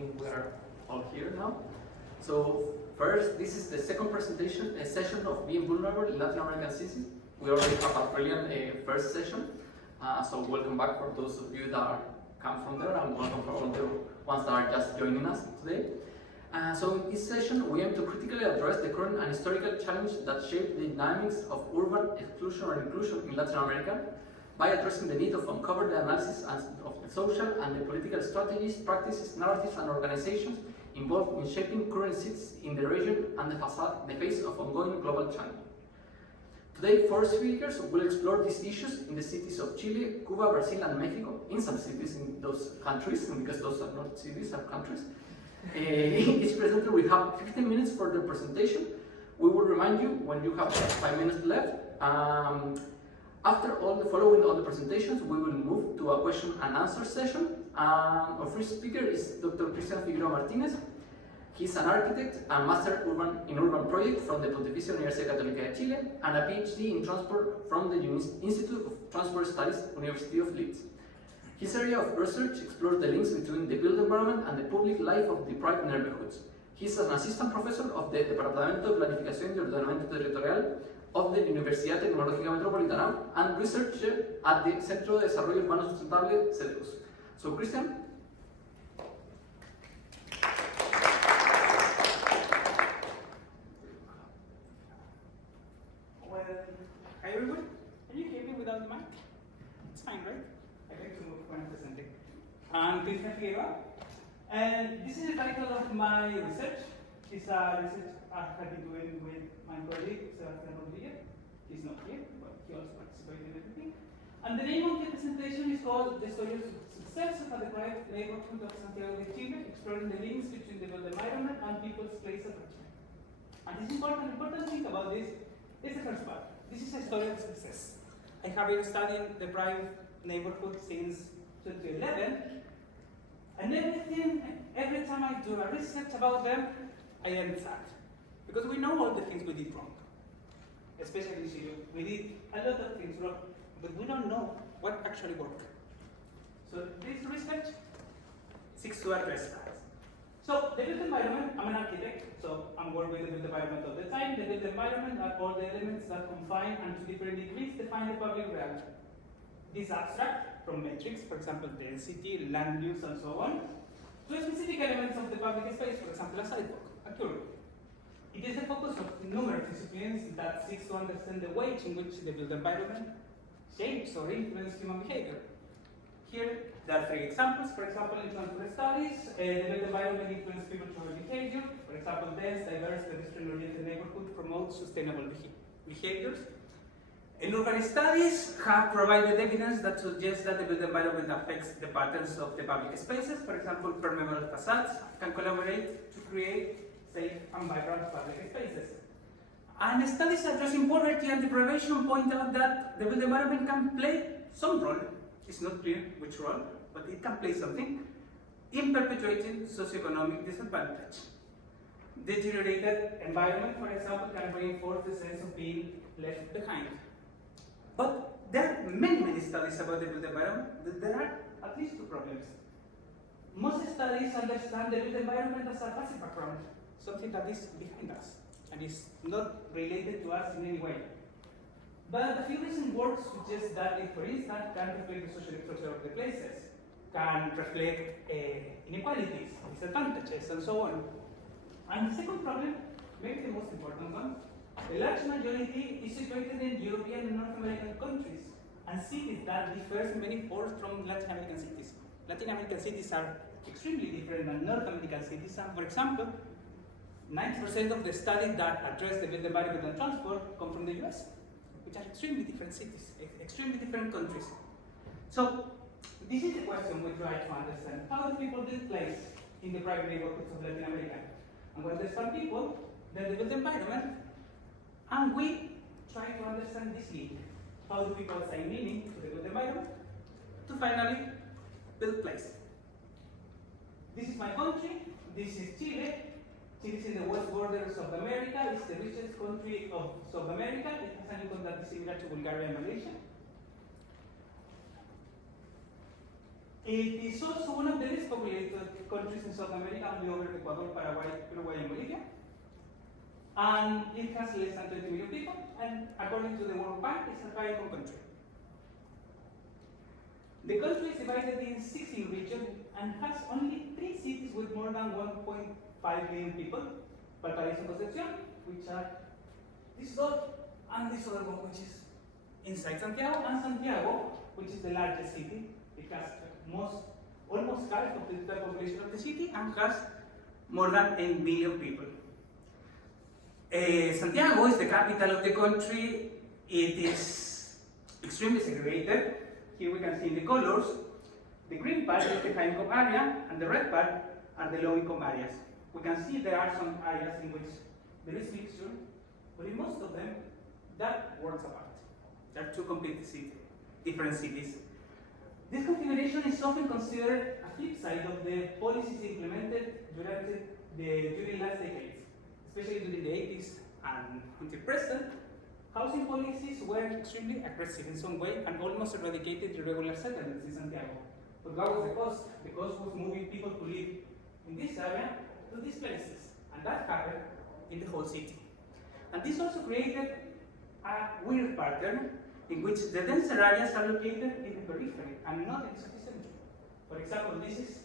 think we are all here now. So first, this is the second presentation, a session of being vulnerable in Latin American cities. We already have a brilliant first session, so welcome back for those of you that come from there, and welcome for all the ones that are just joining us today. So in this session, we aim to critically address the current and historical challenge that shape the dynamics of urban exclusion or inclusion in Latin America by addressing the need of uncover the analysis of the social and the political strategies, practices, narratives, and organizations involved in shaping current cities in the region and the face of ongoing global challenge. Today, 4 speakers will explore these issues in the cities of Chile, Cuba, Brazil, and Mexico, in some cities in those countries, because those are not cities, are countries. Each presenter will have 15 minutes for their presentation. We will remind you when you have 5 minutes left. After following all the presentations, we will move to a question and answer session. Our first speaker is Dr. Cristian Figueroa Martinez. He's an architect and master in urban project from the Pontificia Universidad Católica de Chile and a PhD in transport from the Institute of Transport Studies, University of Leeds. His area of research explores the links between the built environment and the public life of deprived neighborhoods. He's an assistant professor of the Departamento de Planificación y Ordenamiento Territorial of the Universidad Tecnológica Metropolitana and researcher at the Centro de Desarrollo Urbano Sustentable, Centro. So, Cristian? Well, hi everyone. Can you hear me without the mic? It's fine, right? I like to move when I'm presenting. I'm Cristian Figueroa, and this is the title of my research. It's a research I've been doing with my colleague, Sebastian Rodriguez. He's not here, but he also participated in everything. And the name of the presentation is called The Story of Success of a Deprived Neighborhood of Santiago de Chile, exploring the links between the built environment and people's place of attachment. And this important thing about this is the first part. This is a story of success. I have been studying deprived neighborhoods since 2011, and every time I do a research about them, I am sad. Because we know all the things we did wrong. Especially in Chile. We did a lot of things wrong, but we don't know what actually worked. So this research seeks to address that. So the built environment, I'm an architect, so I'm working with the built environment all the time. The built environment are all the elements that confine and to different degrees define the public reality. This abstract from metrics, for example, density, land use, and so on, to specific elements of the public space, for example, a sidewalk, a curb. It is the focus of numerous disciplines that seeks to understand the ways in which the built environment shapes or influences human behavior. Here, there are 3 examples. For example, in transport studies, the built environment influences people toward behavior. For example, dense, diverse, pedestrian-oriented neighborhood promotes sustainable behaviors. In urban studies, have provided evidence that suggests that the built environment affects the patterns of the public spaces. For example, permeable facades can collaborate to create safe and vibrant public spaces. And studies addressing poverty and deprivation point out that the built environment can play some role. It's not clear which role, but it can play something in perpetuating socioeconomic disadvantage. Deteriorated environment, for example, can reinforce the sense of being left behind. But there are many studies about the built environment, that there are at least 2 problems. Most studies understand the built environment as a passive background, something that is behind us and is not related to us in any way. But a few recent work suggests that it, for instance, can reflect the social structure of the places, can reflect inequalities, disadvantages, and so on. And the second problem, maybe the most important one, the large majority is situated in European and North American countries, and cities that differ in many folds from Latin American cities. Latin American cities are extremely different than North American cities, and for example, 90% of the studies that address the built environment and transport come from the US, which are extremely different cities, extremely different countries. So, this is the question we try to understand. How do people build place in the private neighborhoods of Latin America? And when there's some people, then the built environment, and we try to understand this link. How do people assign meaning to the built environment to finally build place? This is my country, this is Chile. Chile is in the west borders of America. It's the richest country of South America. It has an income that is similar to Bulgaria and Malaysia. It is also one of the least populated countries in in South America, only over Ecuador, Paraguay, Uruguay, and Bolivia. And it has less than 20 million people, and according to the World Bank, it's a very income country. The country is divided in 16 regions and has only 3 cities with more than 1.5 million people: Valparaíso and Concepción, which are this dot, and this other one, which is inside Santiago, and Santiago, which is the largest city. It has almost half of the total population of the city and has more than 8 million people. Santiago is the capital of the country. It is extremely segregated. Here we can see in the colors, the green part is the high income area, and the red part are the low income areas. We can see there are some areas in which there is mixture, but in most of them, that works apart. There are two completely different cities. This configuration is often considered a flip side of the policies implemented during last decades, especially during the 80s and until present. Housing policies were extremely aggressive in some way and almost eradicated irregular settlements in Santiago. But what was the cost? The cost was moving people who live in this area to these places, and that happened in the whole city. And this also created a weird pattern in which the denser areas are located in the periphery and not in the city center. For example, this is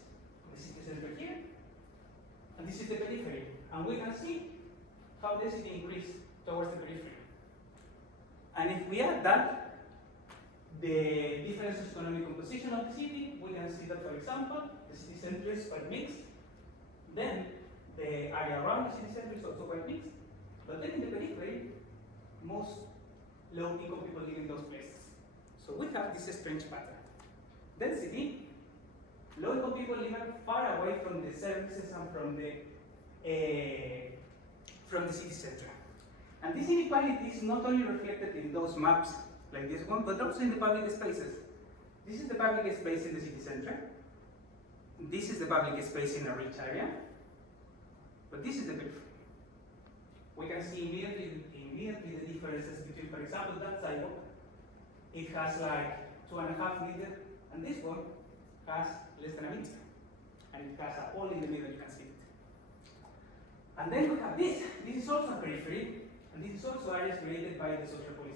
the city center here, and this is the periphery. And we can see how density increased towards the periphery. And if we add that, the different economic composition of the city, we can see that, for example, the city center is quite mixed. Then the area around the city center is also quite mixed. But then in the periphery, most low-income people live in those places. So we have this strange pattern. Density, low-income people live far away from the services and from the city center. And this inequality is not only reflected in those maps, like this one, but also in the public spaces. This is the public space in the city center. This is the public space in a rich area. But this is the periphery. We can see immediately the differences between, for example, that sidewalk. It has like 2.5 meters, and this one has less than a meter. And it has a hole in the middle, you can see it. And then we have this. This is also a periphery. And this is also areas created by the social housing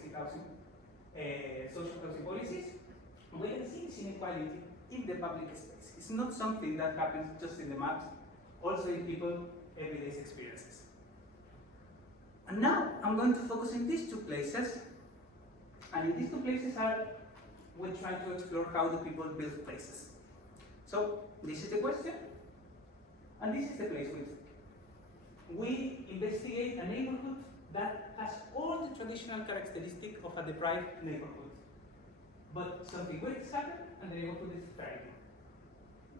policies. And we can see this inequality in the public space. It's not something that happens just in the maps, also in people's everyday experiences. And now I'm going to focus in these two places. And in these two places we're trying to explore how do people build places. So this is the question, and this is the place we investigate a neighborhood that has all the traditional characteristics of a deprived neighborhood. But something weird has happened, and the neighborhood is thriving.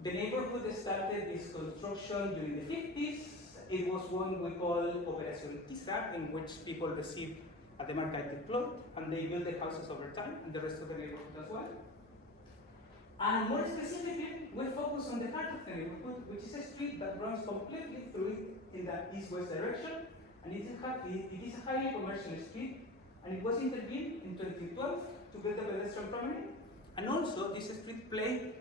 The neighborhood started its construction during the 50s. It was one we call Operación Tiza, in which people received a demarcated plot, and they built the houses over time, and the rest of the neighborhood as well. And more specifically, we focus on the heart of the neighborhood, which is a street that runs completely through it in the east-west direction. And it is a highly commercial street, and it was intervened in 2012 to build a pedestrian promenade. And also, this street played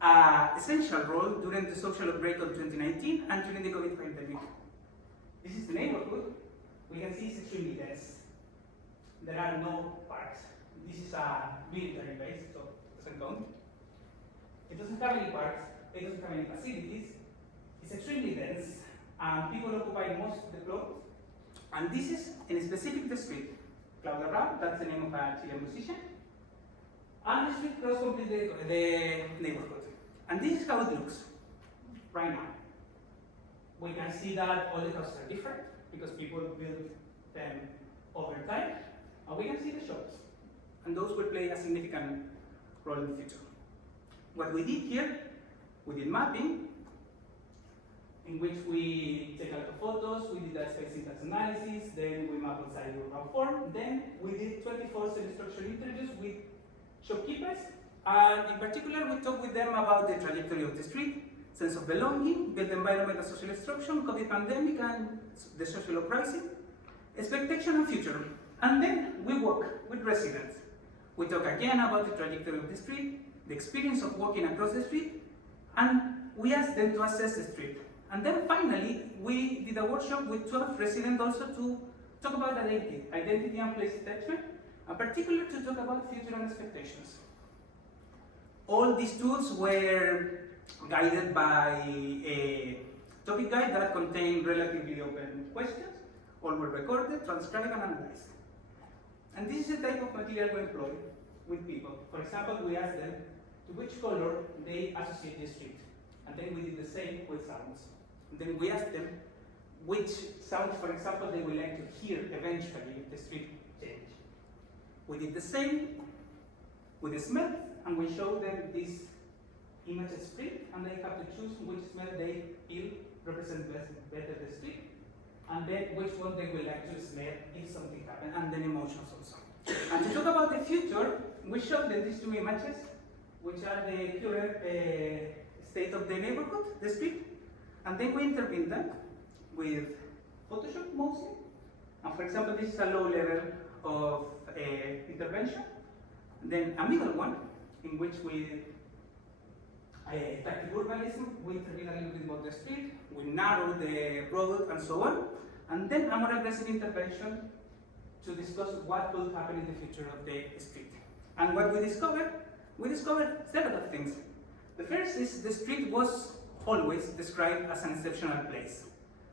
an essential role during the social outbreak of 2019 and during the COVID pandemic. This is the neighborhood. We can see it's extremely dense. There are no parks. This is a military base, so it doesn't count. It doesn't have any parks. It doesn't have any facilities. It's extremely dense, and people occupy most of the plot. And this is in a specific street. Claudia Rao, that's the name of a Chilean musician. And the street crosses completely the neighborhood. And this is how it looks right now. We can see that all the houses are different because people built them over time. And we can see the shops. And those will play a significant role in the future. What we did here, we did mapping, in which we take out the photos, we did a space syntax analysis, then we mapped outside urban form, then we did 24 semi-structural interviews with shopkeepers, and in particular we talked with them about the trajectory of the street, sense of belonging, built environment and social instruction, COVID pandemic and the social uprising, expectation and future. And then we work with residents. We talk again about the trajectory of the street, the experience of walking across the street, and we asked them to assess the street. And then finally, we did a workshop with 12 residents also to talk about identity and place attachment, and particularly to talk about future and expectations. All these tools were guided by a topic guide that contained relatively open questions. All were recorded, transcribed, and analyzed. And this is the type of material we employ with people. For example, we asked them to which color they associate the street. And then we did the same with sounds. And then we asked them which sounds, for example, they would like to hear eventually if the street changed. We did the same with the smell, and we showed them this image script, and they have to choose which smell they feel represents better the street, and then which one they would like to smell if something happened, and then emotions also. And to talk about the future, we showed them these two images, which are the current state of the neighborhood, the street, and then we intervened them with Photoshop mostly. And for example, this is a low level of intervention. Then a middle one, in which we tactic urbanism, we intervene a little bit more the street, we narrow the road and so on, and then a more aggressive intervention to discuss what will happen in the future of the street. And what we discovered several things. The first is the street was always described as an exceptional place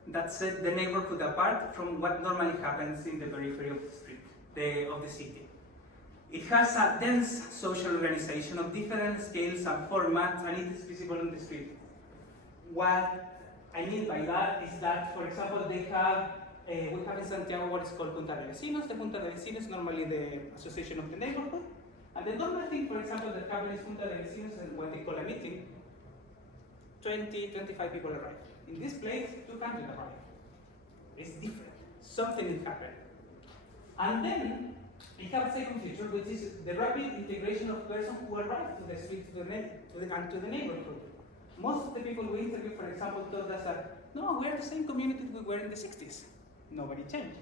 that set the neighborhood apart from what normally happens in the periphery of the street, of the city. It has a dense social organization of different scales and formats, and it is visible on the street. What I mean by that is that, for example, we have in Santiago what is called Junta de Vecinos. The Junta de Vecinos is normally the association of the neighborhood. And the normal thing, for example, that happens in Junta de Vecinos, and when they call a meeting, 20, 25 people arrive. In this place, 200 arrive. It's different. Something is happening. And then, we have a second feature, which is the rapid integration of persons who arrive to the street, to the neighborhood. Most of the people we interviewed, for example, told us that, no, we are the same community we were in the 60s. Nobody changed.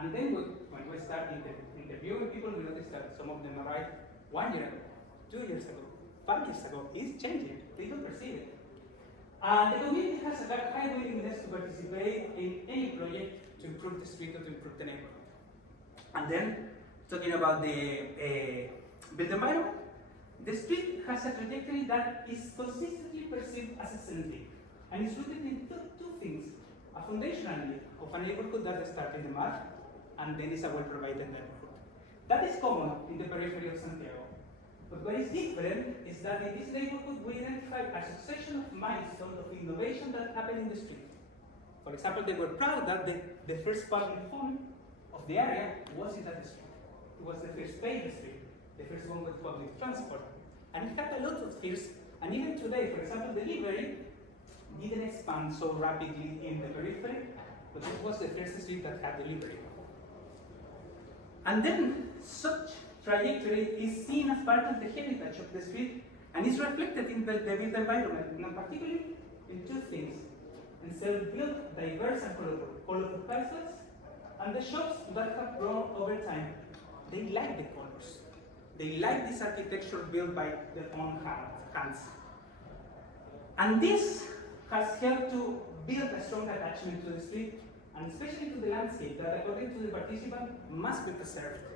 And then when we started interviewing people, we noticed that some of them arrived 1 year ago, 2 years ago, 5 years ago. It's changing. They don't perceive it. And the community has a very high willingness to participate in any project to improve the street or to improve the neighborhood. And then, talking about the built environment, the street has a trajectory that is consistently perceived as aesthetic, and is rooted in two things: a foundational need of a neighborhood that starts in the mud, and then is a well-provided neighborhood. That is common in the periphery of Santiago. But what is different is that in this neighborhood we identify a succession of milestones of innovation that happen in the street. For example, they were proud that the first public phone of the area was in that street. It was the first paved street, the first one with public transport. And it had a lot of fears, and even today, for example, delivery didn't expand so rapidly in the periphery, but it was the first street that had delivery. And then such trajectory is seen as part of the heritage of the street, and is reflected in the built environment, and particularly in two things: in self-built, diverse and colorful places, and the shops that have grown over time. They like the colors. They like this architecture built by their own hands. And this has helped to build a strong attachment to the street, and especially to the landscape that, according to the participant, must be preserved.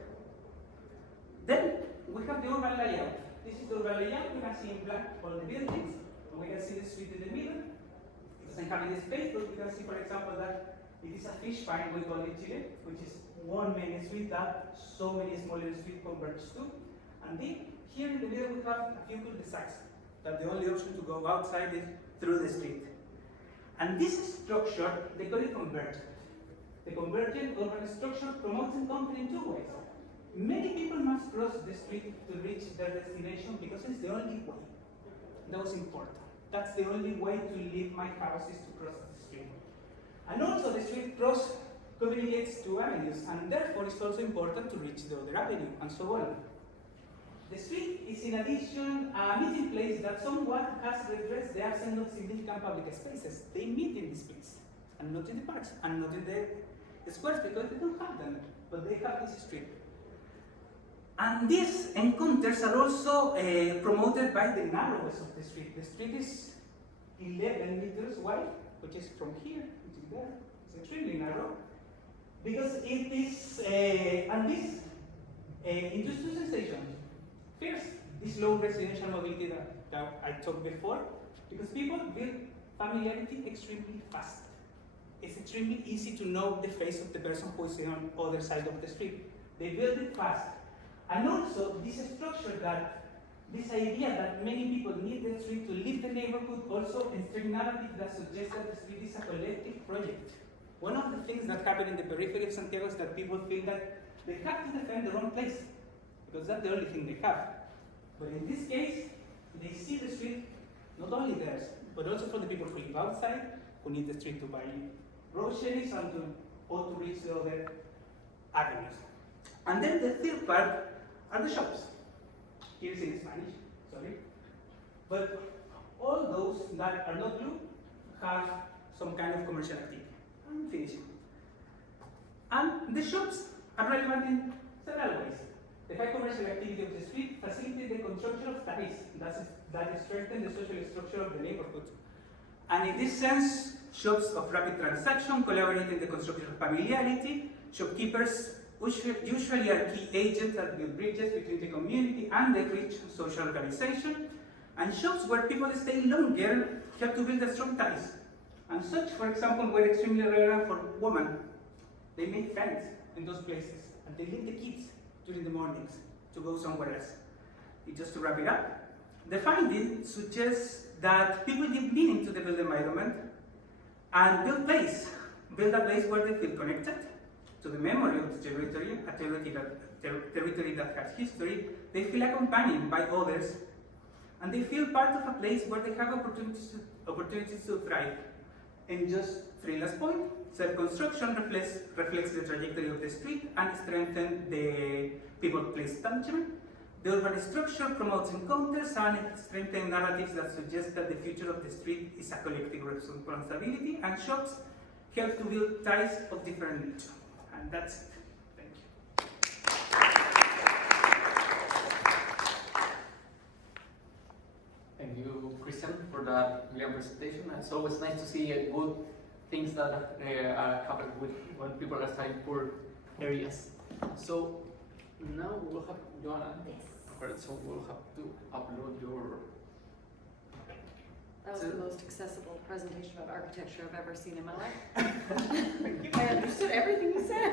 Then we have the urban layout. This is the urban layout. We can see in black all the buildings, and we can see the street in the middle. It doesn't have any space, but we can see, for example, that it is a fish pond, we call it Chile, which is one main street that so many smaller streets converge to. And then here in the middle we have a few cul-de-sacs, that the only option to go outside is through the street. And this structure, they call it convergent. The convergent urban structure promotes encounter in two ways. Many people must cross the street to reach their destination because it's the only way. That was important. That's the only way to leave my house is to cross the street. And also the street communicates two avenues, and therefore it's also important to reach the other avenue, and so on. The street is in addition a meeting place that somewhat has redressed the absence of significant public spaces. They meet in this place, and not in the parks, and not in the squares, because they don't have them, but they have this street. And these encounters are also promoted by the narrowness of the street. The street is 11 meters wide, which is from here to there. It's extremely narrow. Because it is, and this induces two sensations. First, this low residential mobility that I talked before, because people build familiarity extremely fast. It's extremely easy to know the face of the person who is on the other side of the street. They build it fast. And also, this structure this idea that many people need the street to live the neighborhood, also in street narrative that suggests that the street is a collective project. One of the things that happen in the periphery of Santiago is that people feel that they have to defend their own place, because that's the only thing they have. But in this case, they see the street, not only theirs, but also for the people who live outside, who need the street to buy groceries or to reach the other avenues. And then the third part are the shops. Here's in Spanish, sorry. But all those that are not blue have some kind of commercial activity. I'm finishing. And the shops are relevant in several ways. The high commercial activity of the street facilitates the construction of tariffs that strengthen the social structure of the neighborhood. And in this sense, shops of rapid transaction collaborate in the construction of familiarity. Shopkeepers usually are key agents that build bridges between the community and the rich social organization. And shops where people stay longer help to build a strong ties. And such, for example, were extremely relevant for women. They made friends in those places, and they leave the kids during the mornings to go somewhere else. Just to wrap it up, the finding suggests that people give meaning to the built environment and build a place where they feel connected to the memory of the territory, a territory that has history. They feel accompanied by others, and they feel part of a place where they have opportunities to thrive. And just three last point, self-construction reflects the trajectory of the street and strengthens the people-place attachment. The urban structure promotes encounters and strengthens narratives that suggest that the future of the street is a collective responsibility, and shops help to build ties of different nature. And that's it. Thank you. Thank you, Christian, for that brilliant presentation. It's always nice to see good things that happen when people are studying poor areas. So now we'll have Joanna. Yes. So we'll have to upload your. That was the most accessible presentation of architecture I've ever seen in my life. I understood everything you said.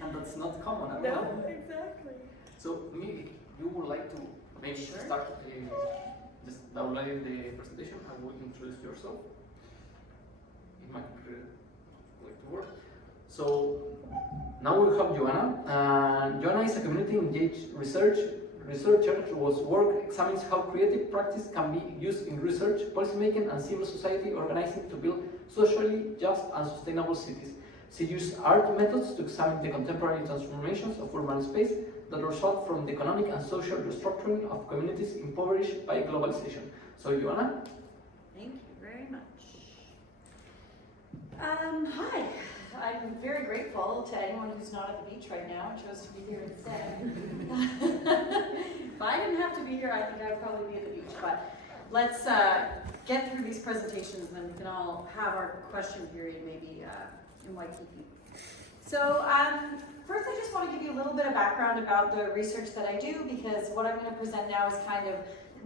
And that's not common at all. No, exactly. So maybe you would like to maybe Sure. start just downloading the presentation and we introduce yourself. It might like to work. So now we have Joanna. Joanna is a community engaged researcher whose work examines how creative practice can be used in research, policymaking, and civil society organizing to build socially just and sustainable cities. She uses art methods to examine the contemporary transformations of urban space that result from the economic and social restructuring of communities impoverished by globalization. So, Joanna? Thank you very much. Hi. I'm very grateful to anyone who's not at the beach right now and chose to be here instead. If I didn't have to be here, I think I'd probably be at the beach. But let's get through these presentations and then we can all have our question period maybe in Waikiki. So first I just want to give you a little bit of background about the research that I do, because what I'm going to present now is kind of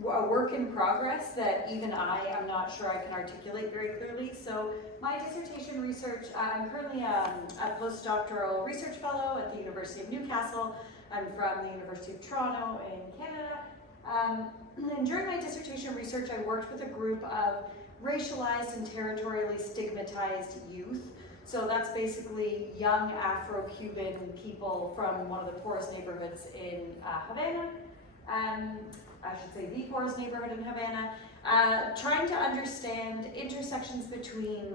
a work in progress that even I am not sure I can articulate very clearly. So my dissertation research, I'm currently a postdoctoral research fellow at the University of Newcastle. I'm from the University of Toronto in Canada. And during my dissertation research, I worked with a group of racialized and territorially stigmatized youth. So that's basically young Afro-Cuban people from one of the poorest neighborhoods in Havana. I should say the poorest neighborhood in Havana, trying to understand intersections between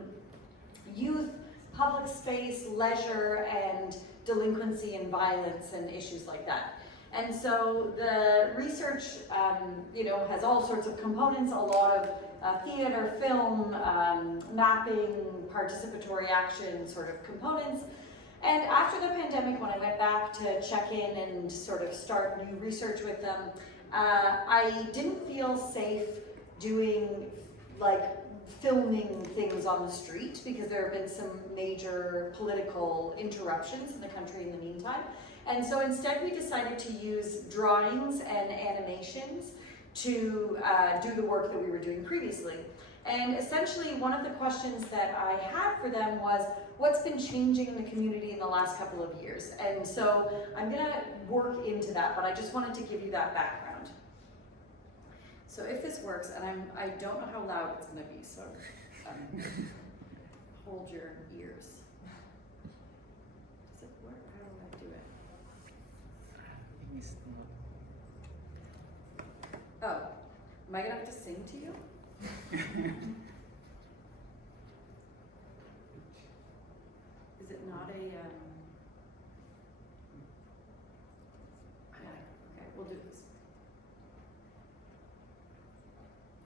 youth, public space, leisure, and delinquency and violence and issues like that. And so the research, has all sorts of components, a lot of theater, film, mapping, participatory action sort of components. And after the pandemic, when I went back to check in and sort of start new research with them, I didn't feel safe doing like filming things on the street because there have been some major political interruptions in the country in the meantime. And so instead we decided to use drawings and animations to do the work that we were doing previously. And essentially one of the questions that I had for them was, what's been changing in the community in the last couple of years? And so I'm gonna work into that, but I just wanted to give you that background. So if this works, and I don't know how loud it's gonna be, so hold your ears. Does it work? How do I do it? Oh, am I gonna have to sing to you? Is it not a, okay, we'll do this.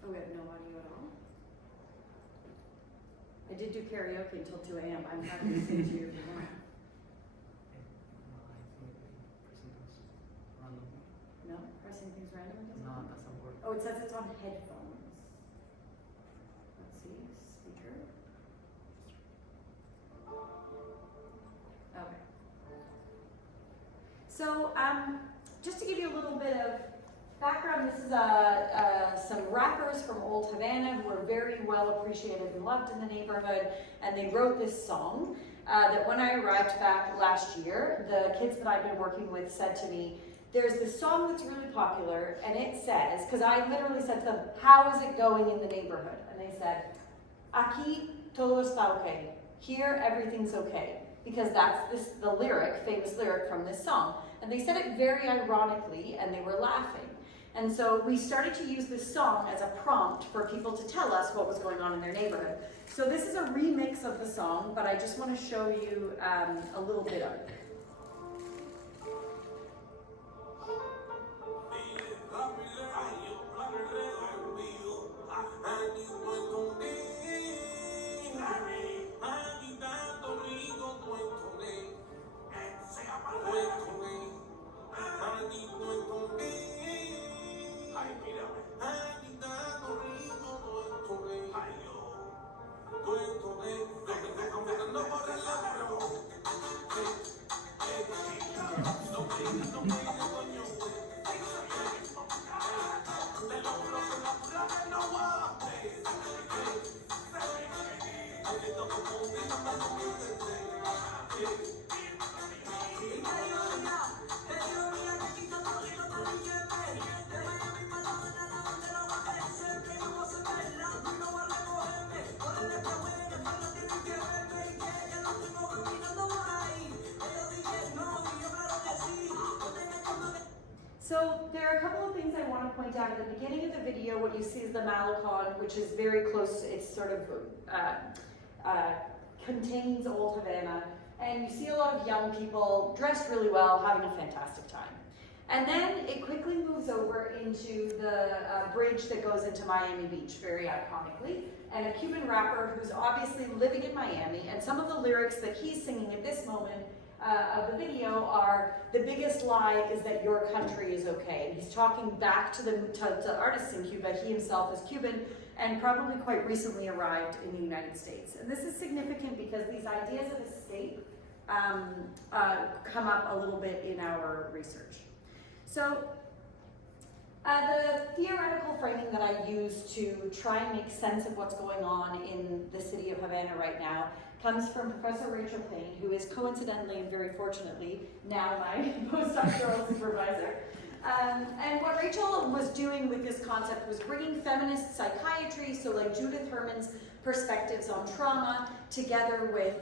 Oh, we have no audio at all? I did do karaoke until 2 a.m. I'm happy to sing to you if you want. No? Pressing things randomly doesn't work? No, it doesn't work. Oh, it says it's on headphones. Let's see, speaker. Okay. So, just to give you a little bit of background, this is some rappers from Old Havana who are very well appreciated and loved in the neighborhood, and they wrote this song that when I arrived back last year, the kids that I've been working with said to me, there's this song that's really popular, and it says, because I literally said to them, how is it going in the neighborhood? And they said, aquí todo está okay. Here, everything's okay. Because that's the lyric, famous lyric from this song. And they said it very ironically, and they were laughing. And so we started to use this song as a prompt for people to tell us what was going on in their neighborhood. So this is a remix of the song, but I just want to show you a little bit of it. So there are a couple of things I want to point out. At the beginning of the video, what you see is the Malecon, which is very close. It's sort of contains Old Havana, and you see a lot of young people dressed really well, having a fantastic time. And then it quickly moves over into the bridge that goes into Miami Beach, very iconically, and a Cuban rapper who's obviously living in Miami, and some of the lyrics that he's singing at this moment of the video are, the biggest lie is that your country is okay. And he's talking back to the artists in Cuba. He himself is Cuban and probably quite recently arrived in the United States. And this is significant because these ideas of escape come up a little bit in our research. So the theoretical framing that I use to try and make sense of what's going on in the city of Havana right now comes from Professor Rachel Payne, who is coincidentally and very fortunately now my postdoctoral supervisor. And what Rachel was doing with this concept was bringing feminist psychiatry, so like Judith Herman's perspectives on trauma, together with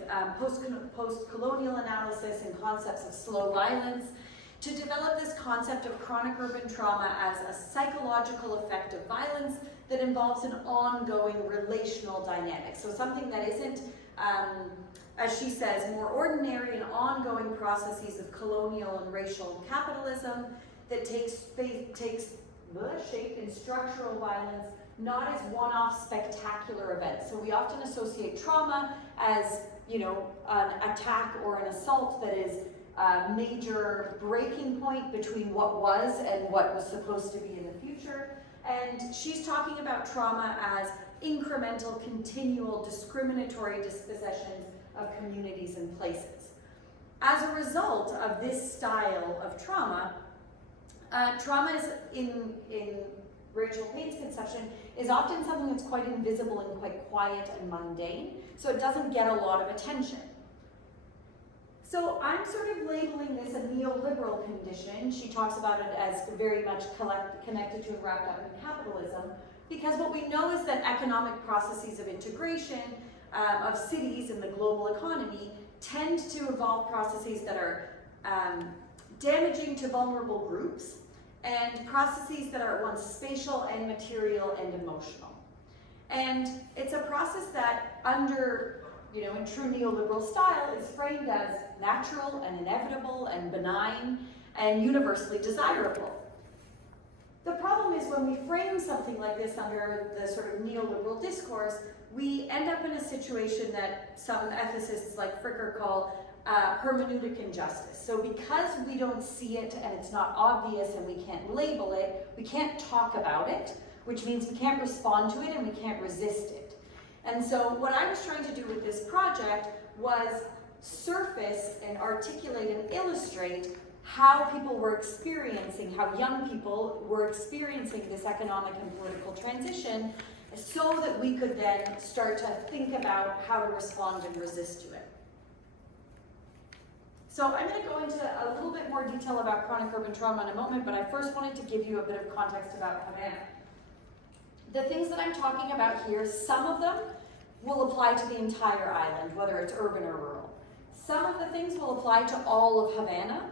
post-colonial analysis and concepts of slow violence, to develop this concept of chronic urban trauma as a psychological effect of violence that involves an ongoing relational dynamic. So something that isn't, as she says, more ordinary and ongoing processes of colonial and racial capitalism that takes shape in structural violence, not as one-off spectacular events. So we often associate trauma as, you know, an attack or an assault that is a major breaking point between what was and what was supposed to be in the future. And she's talking about trauma as incremental, continual, discriminatory dispossessions of communities and places. As a result of this style of trauma, trauma is, in Rachel Payne's conception, is often something that's quite invisible and quite quiet and mundane, so it doesn't get a lot of attention. So I'm sort of labeling this a neoliberal condition. She talks about it as very much connected to and wrapped up in capitalism, because what we know is that economic processes of integration of cities in the global economy tend to involve processes that are damaging to vulnerable groups and processes that are at once spatial and material and emotional. And it's a process that under, in true neoliberal style is framed as natural and inevitable and benign and universally desirable. The problem is when we frame something like this under the sort of neoliberal discourse, we end up in a situation that some ethicists like Fricker call hermeneutic injustice. So because we don't see it and it's not obvious and we can't label it, we can't talk about it, which means we can't respond to it and we can't resist it. And so what I was trying to do with this project was surface and articulate and illustrate how people were experiencing, how young people were experiencing this economic and political transition, so that we could then start to think about how to respond and resist to it. So I'm going to go into a little bit more detail about chronic urban trauma in a moment, but I first wanted to give you a bit of context about Havana. The things that I'm talking about here, some of them will apply to the entire island, whether it's urban or rural. Some of the things will apply to all of Havana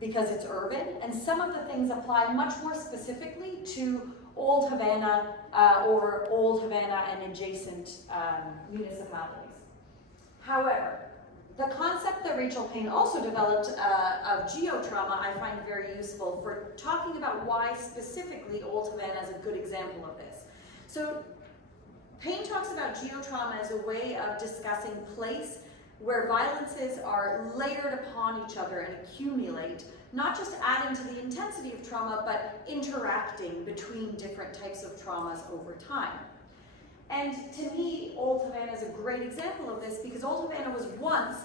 because it's urban, and some of the things apply much more specifically to Old Havana or Old Havana and adjacent municipalities. However, the concept that Rachel Payne also developed of geotrauma I find very useful for talking about why specifically Old Havana is a good example of this. So Payne talks about geotrauma as a way of discussing place where violences are layered upon each other and accumulate, not just adding to the intensity of trauma, but interacting between different types of traumas over time. And to me, Old Havana is a great example of this because Old Havana was once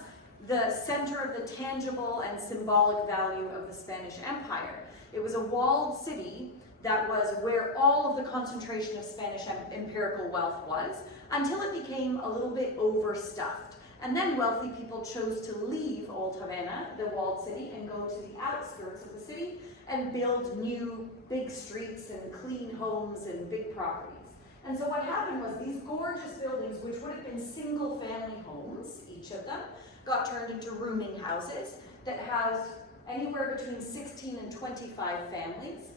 the center of the tangible and symbolic value of the Spanish Empire. It was a walled city that was where all of the concentration of Spanish empirical wealth was, until it became a little bit overstuffed. And then wealthy people chose to leave Old Havana, the walled city, and go to the outskirts of the city and build new big streets and clean homes and big properties. And so what happened was these gorgeous buildings, which would have been single-family homes, each of them, got turned into rooming houses that housed anywhere between 16 and 25 families,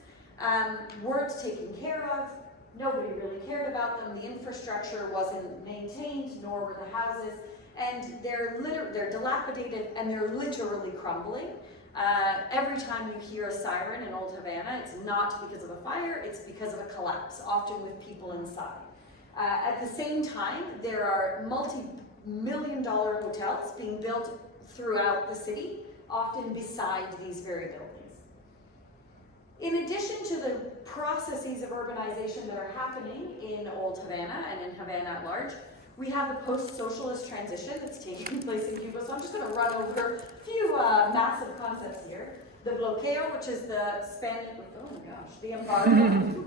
weren't taken care of, nobody really cared about them, the infrastructure wasn't maintained, nor were the houses, and they're dilapidated and they're literally crumbling. Every time you hear a siren in Old Havana, it's not because of a fire, it's because of a collapse, often with people inside. At the same time, there are multi-million-dollar hotels being built throughout the city, often beside these very buildings. In addition to the processes of urbanization that are happening in Old Havana and in Havana at large, we have the post-socialist transition that's taking place in Cuba. So I'm just going to run over a few massive concepts here. The bloqueo, which is the Spanish, oh my gosh, the embargo.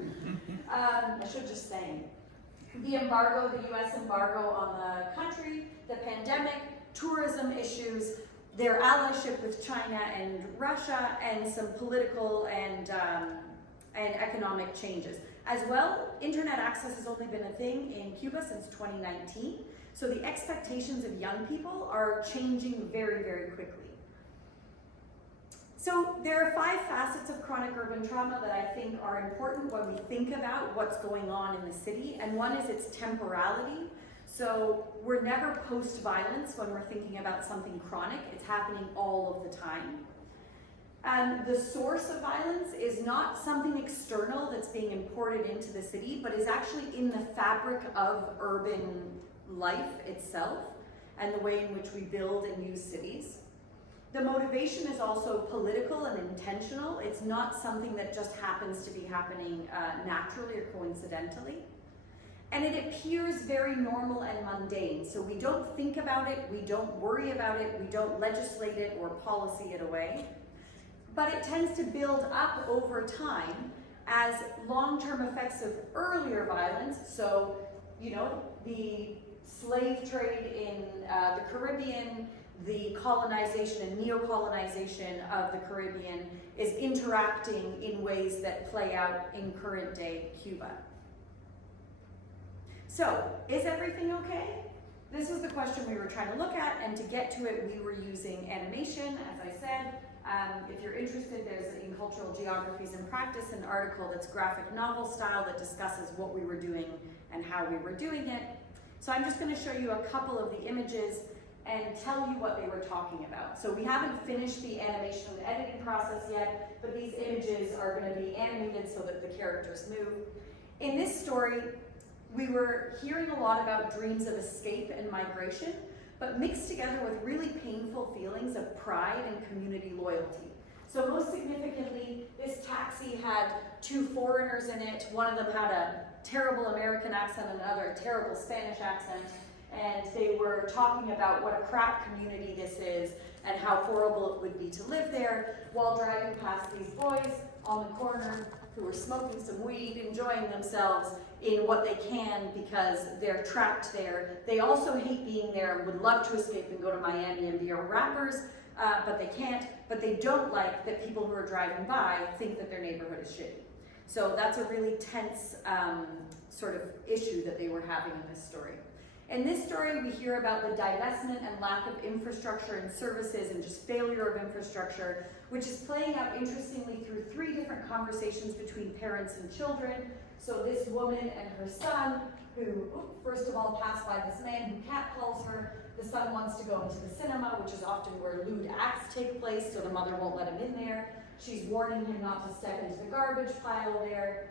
I should just say. The embargo, the US embargo on the country, the pandemic, tourism issues, their allyship with China and Russia, and some political and economic changes. As well, internet access has only been a thing in Cuba since 2019, so the expectations of young people are changing very, very quickly. So there are 5 facets of chronic urban trauma that I think are important when we think about what's going on in the city, and one is its temporality. So we're never post-violence when we're thinking about something chronic, it's happening all of the time. And the source of violence is not something external that's being imported into the city, but is actually in the fabric of urban life itself and the way in which we build and use cities. The motivation is also political and intentional. It's not something that just happens to be happening naturally or coincidentally. And it appears very normal and mundane. So we don't think about it, we don't worry about it, we don't legislate it or policy it away. But it tends to build up over time as long-term effects of earlier violence. So, you know, the slave trade in the Caribbean, the colonization and neo-colonization of the Caribbean is interacting in ways that play out in current day Cuba. So, is everything okay? This was the question we were trying to look at, and to get to it, we were using animation, as I said. If you're interested, there's in Cultural Geographies in Practice an article that's graphic novel style that discusses what we were doing and how we were doing it. So I'm just going to show you a couple of the images and tell you what they were talking about. So we haven't finished the animation and editing process yet, but these images are going to be animated so that the characters move. In this story, we were hearing a lot about dreams of escape and migration, but mixed together with really painful feelings of pride and community loyalty. So most significantly, this taxi had two foreigners in it. One of them had a terrible American accent and another a terrible Spanish accent. And they were talking about what a crap community this is and how horrible it would be to live there, while driving past these boys on the corner who were smoking some weed, enjoying themselves in what they can because they're trapped there. They also hate being there and would love to escape and go to Miami and be rappers, but they can't. But they don't like that people who are driving by think that their neighborhood is shitty. So that's a really tense sort of issue that they were having in this story. In this story, we hear about the divestment and lack of infrastructure and services and just failure of infrastructure, which is playing out interestingly through three different conversations between parents and children. So this woman and her son, who first of all passed by this man who catcalls her. The son wants to go into the cinema, which is often where lewd acts take place, so the mother won't let him in there. She's warning him not to step into the garbage pile there.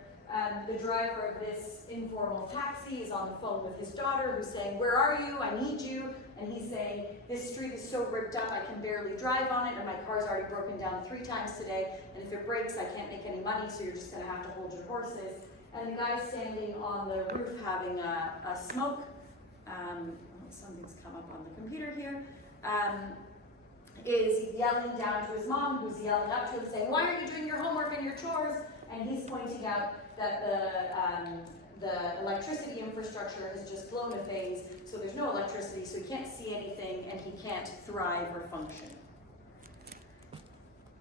The driver of this informal taxi is on the phone with his daughter, who's saying, "Where are you? I need you." And he's saying, "This street is so ripped up I can barely drive on it, and my car's already broken down 3 times today, and if it breaks I can't make any money, so you're just going to have to hold your horses." And the guy standing on the roof having a smoke, something's come up on the computer here, is yelling down to his mom, who's yelling up to him saying, "Why aren't you doing your homework and your chores?" And he's pointing out that the electricity infrastructure has just blown a phase, so there's no electricity, so he can't see anything and he can't thrive or function.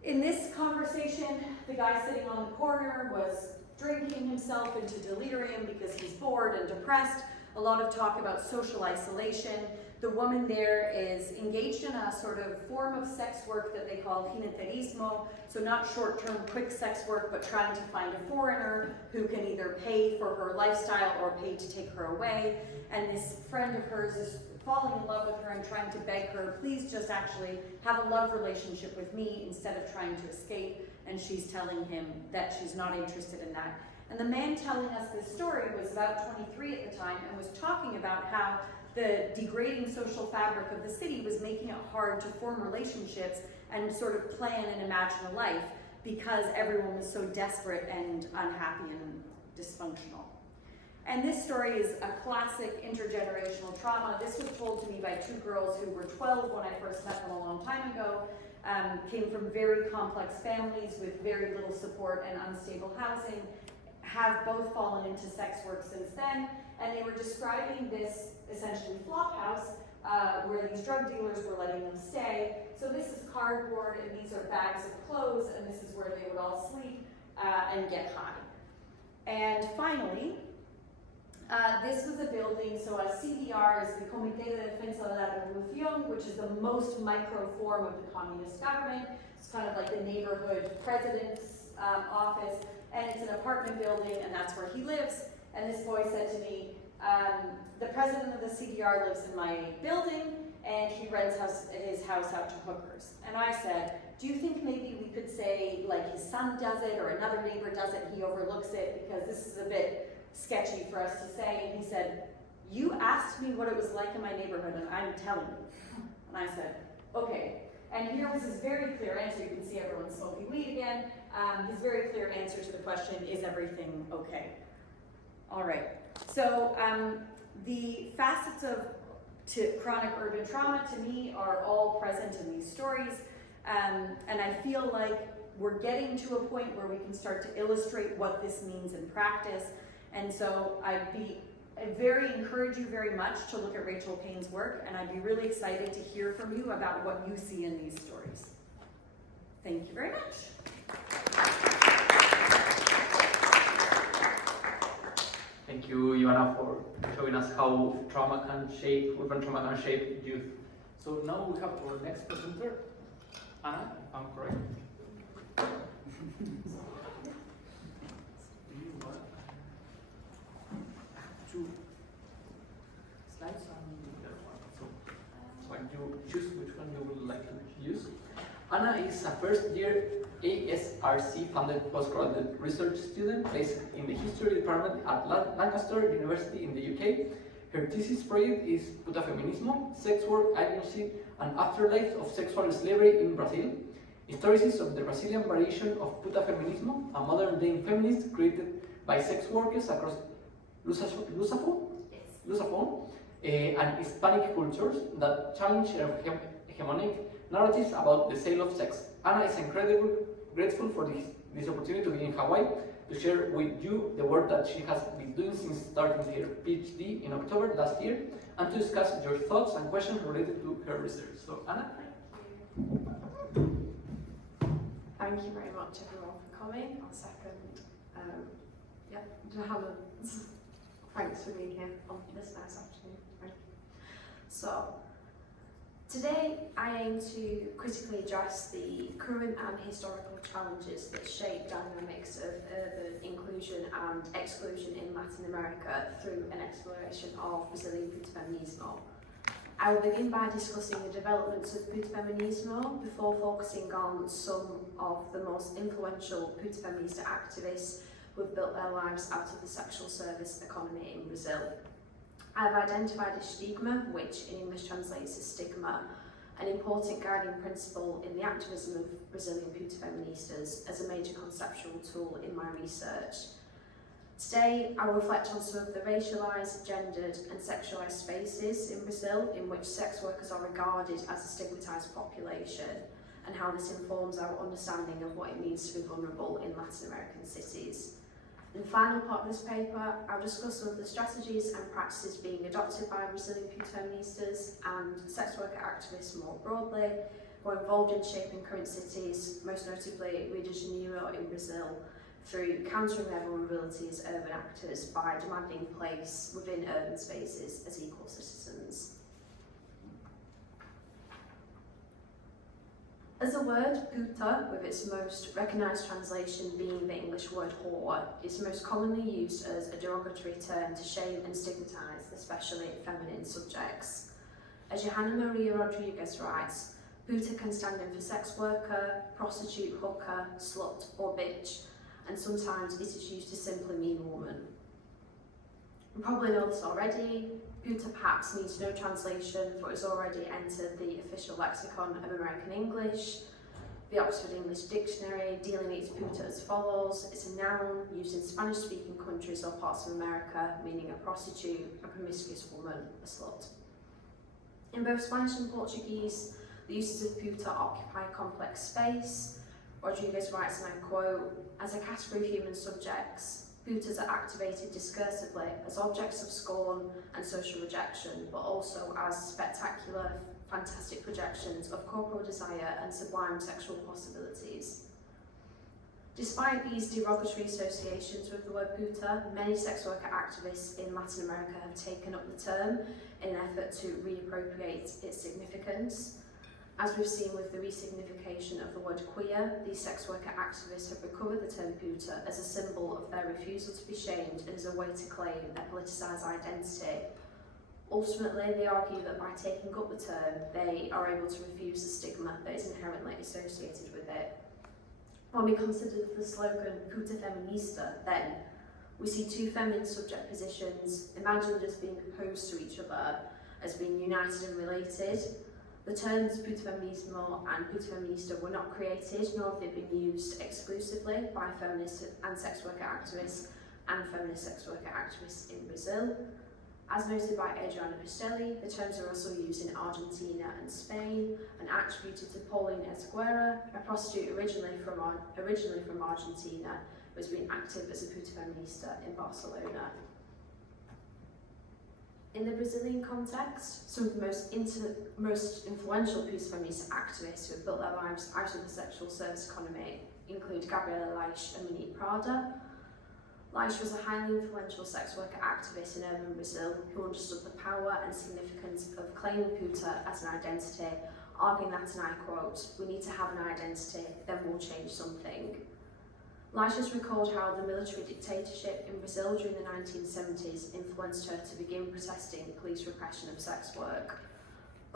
In this conversation, the guy sitting on the corner was drinking himself into delirium because he's bored and depressed. A lot of talk about social isolation. The woman there is engaged in a sort of form of sex work that they call jineterismo, so not short-term quick sex work, but trying to find a foreigner who can either pay for her lifestyle or pay to take her away. And this friend of hers is falling in love with her and trying to beg her, "Please just actually have a love relationship with me instead of trying to escape." And she's telling him that she's not interested in that. And the man telling us this story was about 23 at the time and was talking about how the degrading social fabric of the city was making it hard to form relationships and sort of plan and imagine a life because everyone was so desperate and unhappy and dysfunctional. And this story is a classic intergenerational trauma. This was told to me by 2 girls who were 12 when I first met them a long time ago, came from very complex families with very little support and unstable housing, have both fallen into sex work since then, and they were describing this essentially flop house where these drug dealers were letting them stay. So this is cardboard and these are bags of clothes, and this is where they would all sleep and get high. And finally, this was a building, so a CDR is the Comité de Defensa de la Revolución, which is the most micro form of the communist government. It's kind of like the neighborhood president's office, and it's an apartment building, and that's where he lives. And this boy said to me, "The president of the CDR lives in my building, and he rents his house out to hookers." And I said, "Do you think maybe we could say, like, his son does it, or another neighbor does it, he overlooks it, because this is a bit sketchy for us to say?" And he said, "You asked me what it was like in my neighborhood, and I'm telling you." And I said, "Okay." And here was his very clear answer. You can see everyone smoking weed again. His very clear answer to the question, "Is everything okay?" All right. So the facets of chronic urban trauma to me are all present in these stories, and I feel like we're getting to a point where we can start to illustrate what this means in practice. And so I encourage you very much to look at Rachel Payne's work, and I'd be really excited to hear from you about what you see in these stories. Thank you very much. Thank you, Ivana, for showing us how urban trauma can shape youth. So now we have our next presenter, Anna, if I'm correct. Do you want two slides on the other one? So when you choose which one you would like to use. Anna is a first-year ASRC-funded postgraduate research student based in the History Department at Lancaster University in the UK. Her thesis project is Puta Feminismo, Sex Work, Agency, and Afterlife of Sexual Slavery in Brazil. Histories of the Brazilian variation of Puta Feminismo, a modern-day feminist created by sex workers across Lusophone and Hispanic cultures that challenge hegemonic narratives about the sale of sex. Anna is incredibly grateful for this opportunity to be in Hawaii to share with you the work that she has been doing since starting her PhD in October last year, and to discuss your thoughts and questions related to her research. So, Anna? Thank you very much, everyone, for coming. I'll second. Johanna's. Thanks for being here on this nice afternoon. Thank you. So, today I aim to critically address the current and historical challenges that shape dynamics of urban inclusion and exclusion in Latin America through an exploration of Brazilian Puta Feminismo. I will begin by discussing the developments of Puta Feminismo before focusing on some of the most influential Puta Feminista activists who have built their lives out of the sexual service economy in Brazil. I have identified a stigma, which in English translates as stigma, an important guiding principle in the activism of Brazilian Puta Feministas as a major conceptual tool in my research. Today, I will reflect on some of the racialised, gendered and sexualised spaces in Brazil in which sex workers are regarded as a stigmatised population, and how this informs our understanding of what it means to be vulnerable in Latin American cities. In the final part of this paper, I'll discuss some of the strategies and practices being adopted by Brazilian Puta Feministas and sex worker activists more broadly, who are involved in shaping current cities, most notably Rio de Janeiro in Brazil, through countering their vulnerability as urban actors by demanding place within urban spaces as equal citizens. As a word, puta, with its most recognised translation being the English word whore, is most commonly used as a derogatory term to shame and stigmatise, especially feminine subjects. As Johanna Maria Rodriguez writes, puta can stand in for sex worker, prostitute, hooker, slut or bitch, and sometimes it is used to simply mean woman. You probably know this already. Puta perhaps needs no translation, for it has already entered the official lexicon of American English. The Oxford English Dictionary delineates puta as follows. It's a noun used in Spanish-speaking countries or parts of America, meaning a prostitute, a promiscuous woman, a slut. In both Spanish and Portuguese, the uses of puta occupy a complex space. Rodriguez writes, and I quote, "As a category of human subjects, putas are activated discursively as objects of scorn and social rejection, but also as spectacular, fantastic projections of corporal desire and sublime sexual possibilities." Despite these derogatory associations with the word puta, many sex worker activists in Latin America have taken up the term in an effort to reappropriate its significance. As we've seen with the resignification of the word queer, these sex worker activists have recovered the term puta as a symbol of their refusal to be shamed and as a way to claim their politicised identity. Ultimately, they argue that by taking up the term, they are able to refuse the stigma that is inherently associated with it. When we consider the slogan Puta Feminista, then, we see two feminine subject positions imagined as being opposed to each other, as being united and related. The terms Puta Feminismo and Puta Feminista were not created, nor have they been used exclusively by feminist and sex worker activists, and feminist sex worker activists in Brazil. As noted by Adriana Pistelli, the terms are also used in Argentina and Spain and attributed to Paulina Esguerra, a prostitute originally from Argentina, who has been active as a puta feminista in Barcelona. In the Brazilian context, some of the most influential puta feminista activists who have built their lives out of the sexual service economy include Gabriela Laish and Monique Prada. Laish was a highly influential sex worker activist in urban Brazil who understood the power and significance of claiming puta as an identity, arguing that, and I quote, "We need to have an identity, then we'll change something." Laish has recalled how the military dictatorship in Brazil during the 1970s influenced her to begin protesting police repression of sex work.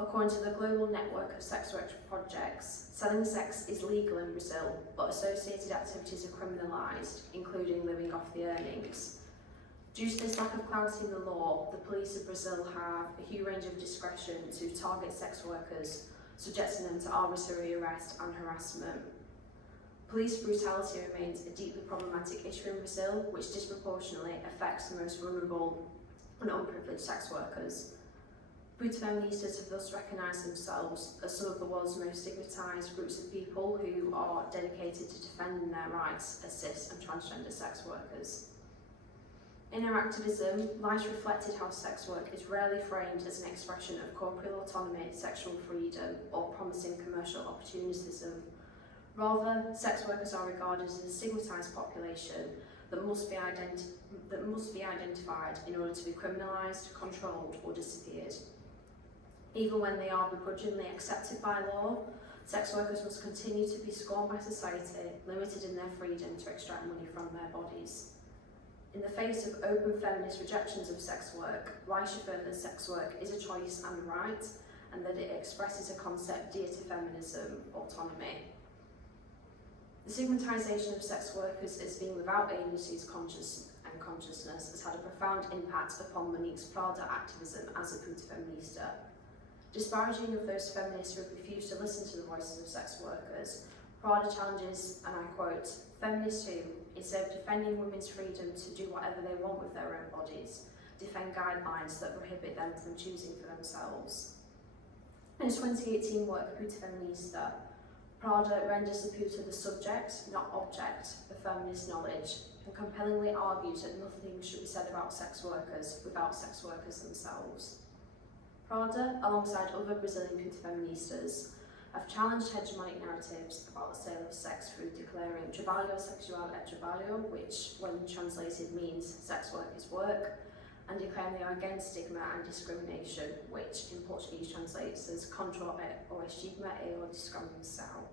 According to the Global Network of Sex Work Projects, selling sex is legal in Brazil, but associated activities are criminalised, including living off the earnings. Due to this lack of clarity in the law, the police of Brazil have a huge range of discretion to target sex workers, subjecting them to arbitrary arrest and harassment. Police brutality remains a deeply problematic issue in Brazil, which disproportionately affects the most vulnerable and unprivileged sex workers. Puta feministas have thus recognised themselves as some of the world's most stigmatised groups of people who are dedicated to defending their rights as cis and transgender sex workers. In her activism, Laish reflected how sex work is rarely framed as an expression of corporeal autonomy, sexual freedom, or promising commercial opportunism. Rather, sex workers are regarded as a stigmatised population that must be identified in order to be criminalised, controlled, or disappeared. Even when they are begrudgingly accepted by law, sex workers must continue to be scorned by society, limited in their freedom to extract money from their bodies. In the face of open feminist rejections of sex work, Laish affirmed that sex work is a choice and a right, and that it expresses a concept dear to feminism, autonomy. The stigmatisation of sex workers as being without agency and consciousness has had a profound impact upon Monique's Prada activism as a puta feminista. Disparaging of those feminists who have refused to listen to the voices of sex workers, Prada challenges, and I quote, "Feminists who, instead of defending women's freedom to do whatever they want with their own bodies, defend guidelines that prohibit them from choosing for themselves." In his 2018 work, Puta Feminista, Prada renders the puta the subject, not object, of feminist knowledge, and compellingly argues that nothing should be said about sex workers without sex workers themselves. Prada, alongside other Brazilian puta feministas, have challenged hegemonic narratives about the sale of sex through declaring trabalho sexual é trabalho, which, when translated, means sex work is work, and declaring they are against stigma and discrimination, which in Portuguese translates as contra o estigma e a discriminação.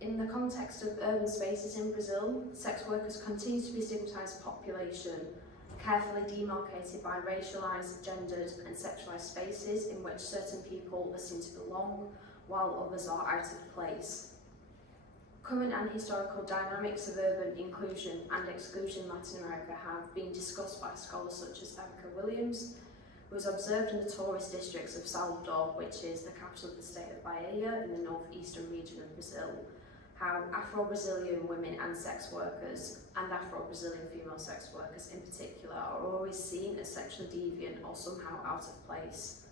In the context of urban spaces in Brazil, sex workers continue to be a stigmatised population, carefully demarcated by racialised, gendered and sexualised spaces in which certain people are seen to belong, while others are out of place. Current and historical dynamics of urban inclusion and exclusion in Latin America have been discussed by scholars such as Erica Williams, who has observed in the tourist districts of Salvador, which is the capital of the state of Bahia in the northeastern region of Brazil, how Afro-Brazilian women and sex workers, and Afro-Brazilian female sex workers in particular, are always seen as sexually deviant or somehow out of place.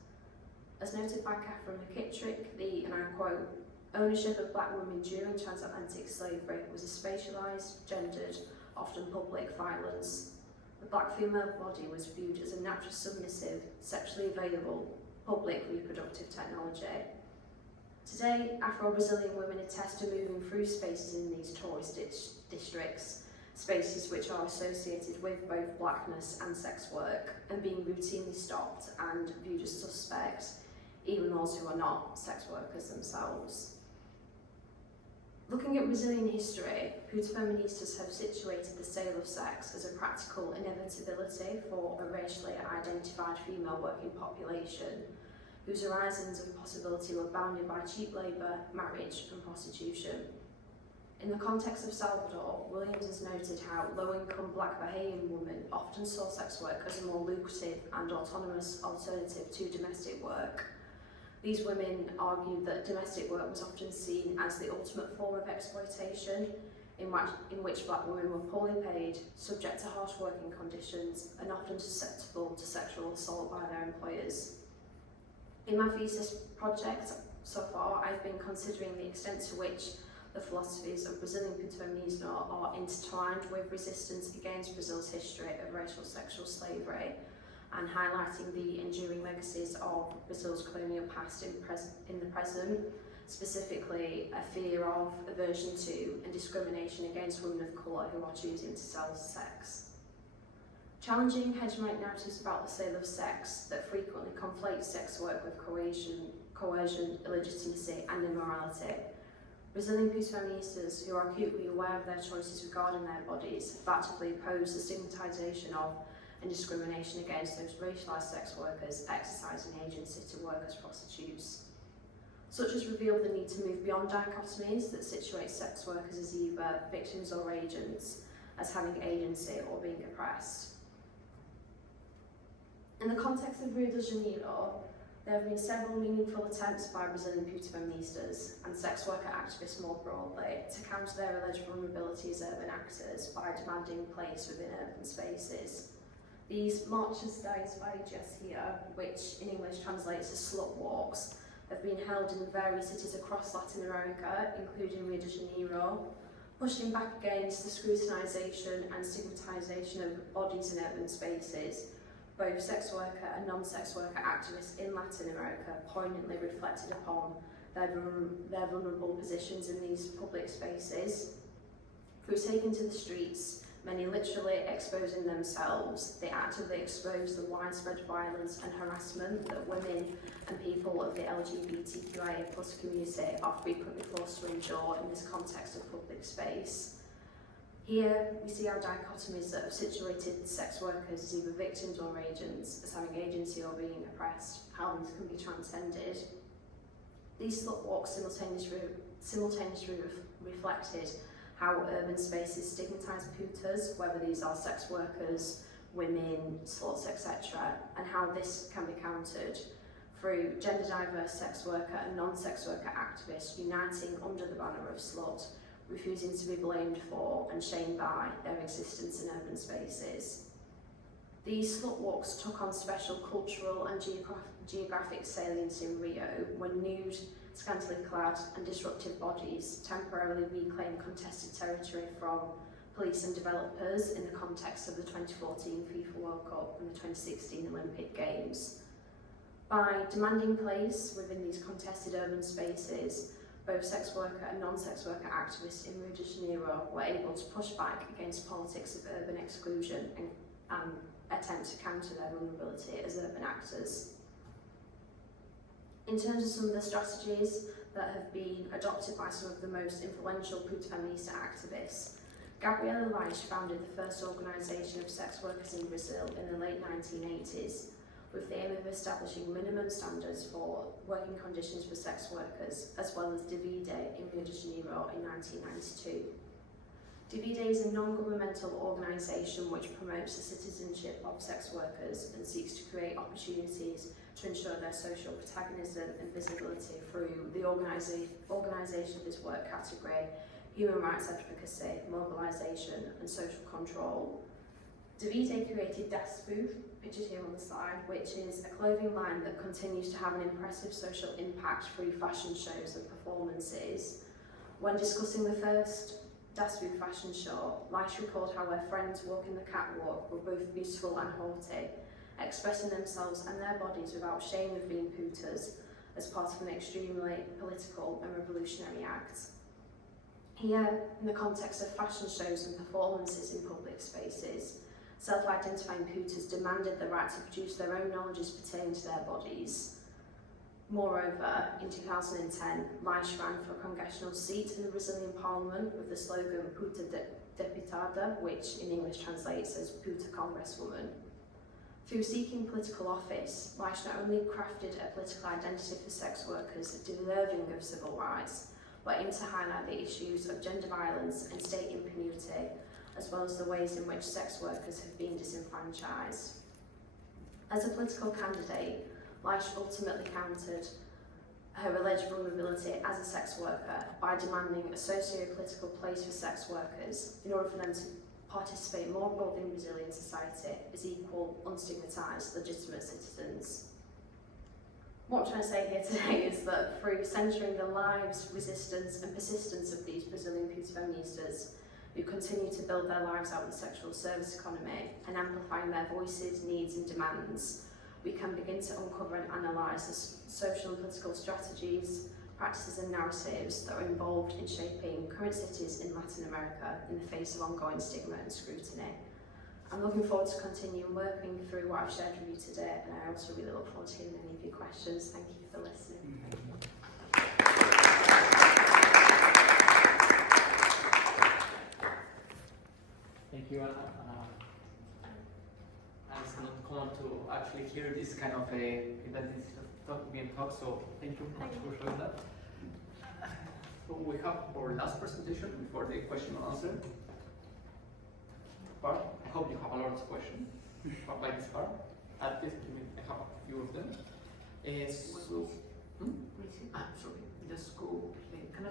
As noted by Catherine McKittrick, the, and I quote, "Ownership of black women during transatlantic slavery was a spatialised, gendered, often public violence. The black female body was viewed as a natural submissive, sexually available, public reproductive technology. Today, Afro-Brazilian women attest to moving through spaces in these tourist districts, spaces which are associated with both blackness and sex work, and being routinely stopped and viewed as suspects, even those who are not sex workers themselves." Looking at Brazilian history, puta feministas have situated the sale of sex as a practical inevitability for a racially identified female working population, whose horizons of possibility were bounded by cheap labour, marriage and prostitution. In the context of Salvador, Williams has noted how low-income black Bahamian women often saw sex work as a more lucrative and autonomous alternative to domestic work. These women argued that domestic work was often seen as the ultimate form of exploitation, in which black women were poorly paid, subject to harsh working conditions, and often susceptible to sexual assault by their employers. In my thesis project so far, I've been considering the extent to which the philosophies of Brazilian Puerto are intertwined with resistance against Brazil's history of racial sexual slavery, and highlighting the enduring legacies of Brazil's colonial past in the present, specifically a fear of, aversion to, and discrimination against women of colour who are choosing to sell sex. Challenging hegemonic narratives about the sale of sex that frequently conflate sex work with coercion, illegitimacy and immorality. Brazilian Puerto who are acutely aware of their choices regarding their bodies have actively opposed the stigmatisation of and discrimination against those racialised sex workers exercising agency to work as prostitutes. Such as revealed the need to move beyond dichotomies that situate sex workers as either victims or agents, as having agency or being oppressed. In the context of Rio de Janeiro, there have been several meaningful attempts by Brazilian Puerto and sex worker activists more broadly to counter their alleged vulnerability as urban actors by demanding place within urban spaces. These marches da here, which in English translates as slut walks, have been held in various cities across Latin America, including Rio de Janeiro, pushing back against the scrutinisation and stigmatisation of bodies in urban spaces. Both sex worker and non-sex worker activists in Latin America poignantly reflected upon their vulnerable positions in these public spaces. Through taking to the streets, many literally exposing themselves, they actively expose the widespread violence and harassment that women and people of the LGBTQIA+ community are frequently forced to endure in this context of public space. Here, we see our dichotomies that have situated sex workers as either victims or agents, as having agency or being oppressed, how these can be transcended. These slut walks simultaneously reflected how urban spaces stigmatise putas, whether these are sex workers, women, sluts, etc., and how this can be countered through gender diverse sex worker and non-sex worker activists uniting under the banner of slut, refusing to be blamed for and shamed by their existence in urban spaces. These slut walks took on special cultural and geographic salience in Rio when nude, scantily clad and disruptive bodies temporarily reclaimed contested territory from police and developers in the context of the 2014 FIFA World Cup and the 2016 Olympic Games. By demanding place within these contested urban spaces, both sex worker and non-sex worker activists in Rio de Janeiro were able to push back against politics of urban exclusion and attempt to counter their vulnerability as urban actors. In terms of some of the strategies that have been adopted by some of the most influential Puta feminista activists, Gabriela Leite founded the first organisation of sex workers in Brazil in the late 1980s, with the aim of establishing minimum standards for working conditions for sex workers, as well as Divide in Rio de Janeiro in 1992. Divide is a non-governmental organisation which promotes the citizenship of sex workers and seeks to create opportunities to ensure their social protagonism and visibility through the organisation of this work category, human rights advocacy, mobilisation and social control. Divide created Das Booth, pictured here on the side, which is a clothing line that continues to have an impressive social impact through fashion shows and performances. When discussing the first Das Booth fashion show, Leite recalled how her friends walking the catwalk were both beautiful and haughty, expressing themselves and their bodies without shame of being putas as part of an extremely political and revolutionary act. Here, in the context of fashion shows and performances in public spaces, self-identifying putas demanded the right to produce their own knowledges pertaining to their bodies. Moreover, in 2010, Leite ran for a congressional seat in the Brazilian Parliament with the slogan Puta Deputada, which in English translates as Puta Congresswoman. Through seeking political office, Leite not only crafted a political identity for sex workers deserving of civil rights, but aimed to highlight the issues of gender violence and state impunity, as well as the ways in which sex workers have been disenfranchised. As a political candidate, Leite ultimately countered her alleged vulnerability as a sex worker by demanding a socio-political place for sex workers in order for them to participate more broadly in Brazilian society as equal, unstigmatised, legitimate citizens. What I'm trying to say here today is that through centering the lives, resistance and persistence of these Brazilian feministas who continue to build their lives out in the sexual service economy and amplifying their voices, needs and demands, we can begin to uncover and analyse the social and political strategies, practices and narratives that are involved in shaping current cities in Latin America in the face of ongoing stigma and scrutiny. I'm looking forward to continuing working through what I've shared with you today, and I also really look forward to hearing any of your questions. Thank you for listening. Thank you, Anna. And it's not common to actually hear this kind of event being taught, so thank you very much for showing that. So we have our last presentation before the question and answer part. I hope you have a lot of questions by this part. At least I have a few of them. Sorry, just go. Can I?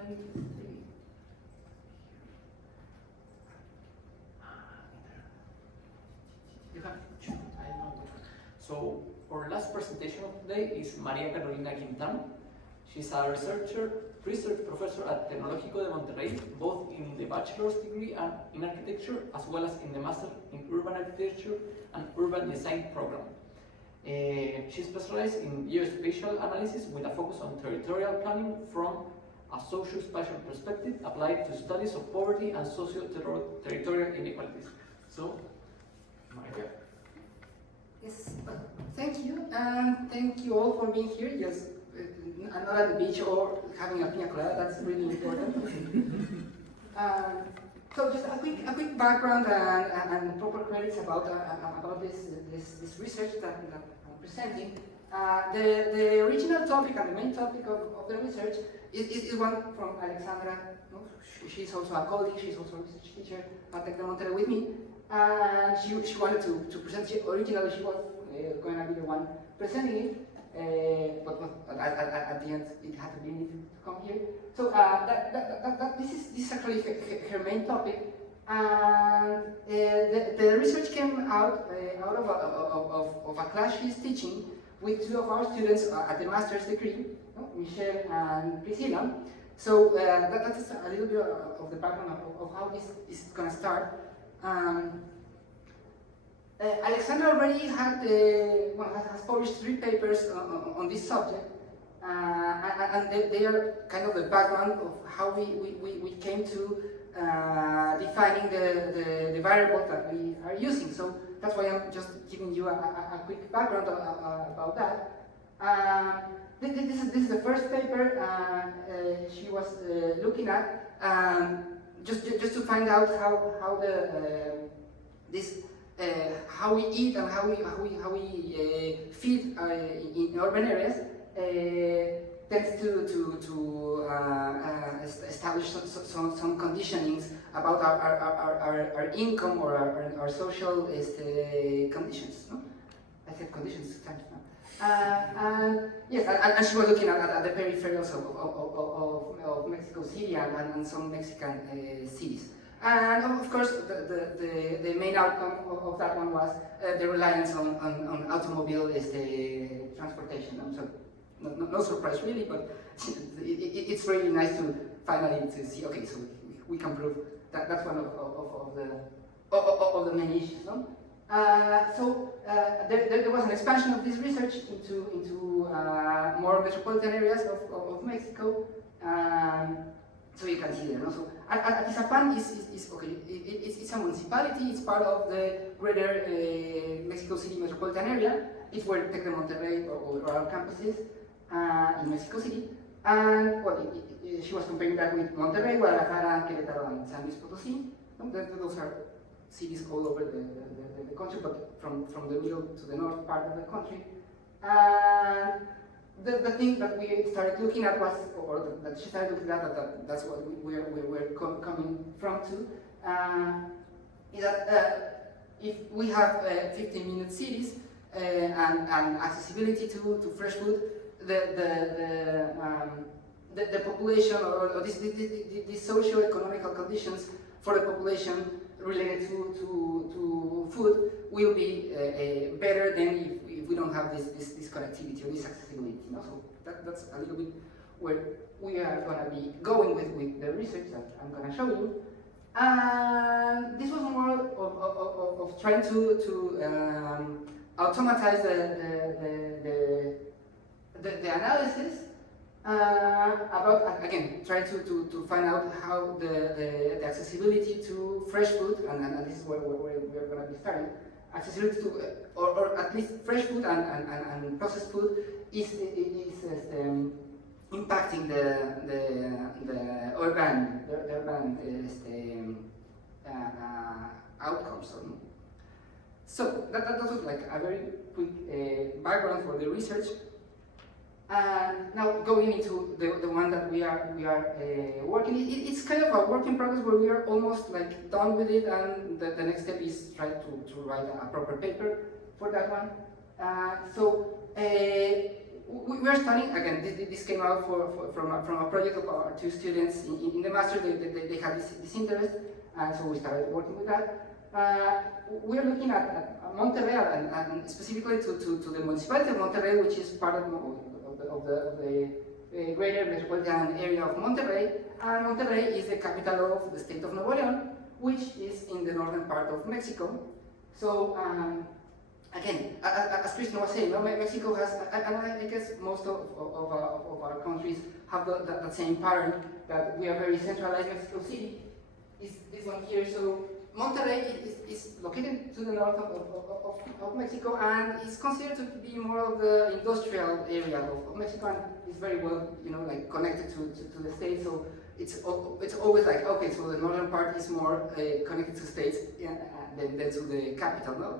You have two. I don't know which one. So our last presentation of today is María Carolina Quintana. She's a research professor at Tecnológico de Monterrey, both in the bachelor's degree and in architecture, as well as in the master in urban architecture and urban design program. She specializes in geospatial analysis with a focus on territorial planning from a socio-spatial perspective applied to studies of poverty and socio-territorial inequalities. So, Maria. Yes, thank you, and thank you all for being here. Yes, I'm not at the beach or having a pina colada. That's really important. So just a quick background and proper credits about this research that I'm presenting. The original topic and the main topic of the research is one from Alexandra. No? She's also a colleague. She's also a research teacher at Tec de Monterrey with me. And she wanted to present. Originally, she was going to be the one presenting it, but at the end, it had to be me to come here. So this is actually her main topic, and the research came out of a class she's teaching with two of our students at the master's degree, Michelle and Priscilla. So that's a little bit of the background of how this is going to start. Alexandra already has published 3 papers on this subject, and they are kind of the background of how we came to defining the variable that we are using. So that's why I'm just giving you a quick background about that. This is the first paper she was looking at, just to find out how how we eat and how we feed in urban areas tends to establish some conditionings about our income or our social conditions. No? I said conditions 2 times now. And yes, and she was looking at the peripherals of Mexico City and some Mexican cities. And of course, the main outcome of that one was the reliance on automobile transportation. So no surprise really, but it's really nice to finally to see. Okay, so we can prove that that's one of the main issues. No? So there was an expansion of this research into more metropolitan areas of Mexico. So you can see there. No? So Atizapán is okay. It's a municipality. It's part of the greater Mexico City metropolitan area. It's where Tec de Monterrey or our campus is in Mexico City. And well, she was comparing that with Monterrey, Guadalajara, Querétaro, and San Luis Potosí. No? Those are cities all over the country, but from the middle to the north part of the country. And the thing that we started looking at was, or that she started looking at, that's what we're coming from to, is that if we have 15-minute cities and accessibility to fresh food, the population or these socio-economical conditions for the population related to food will be better than if we don't have this connectivity or this accessibility. You know? So that's a little bit where we are going to be going with the research that I'm going to show you. And this was more of trying to automatize the analysis about, again, trying to find out how the accessibility to fresh food, and this is where we're going to be starting, accessibility to, or at least fresh food and processed food is impacting the urban outcomes. So that was like a very quick background for the research. And now going into the one that we are working, it's kind of a work in progress where we are almost like done with it, and the next step is try to write a proper paper for that one. We are studying, again, this came out from a project of our two students in the master. They had this interest, and so we started working with that. We are looking at Monterrey, and specifically to the municipality of Monterrey, which is part of the greater metropolitan area of Monterrey. And Monterrey is the capital of the state of Nuevo León, which is in the northern part of Mexico. So, again, as Christian was saying, Mexico has, and I guess most of our countries have that same pattern, that we are very centralized. Mexico City is this one here. So Monterrey is located to the north of Mexico, and is considered to be more of the industrial area of Mexico, and is very well, like connected to the state. So it's always like, okay, so the northern part is more connected to states than to the capital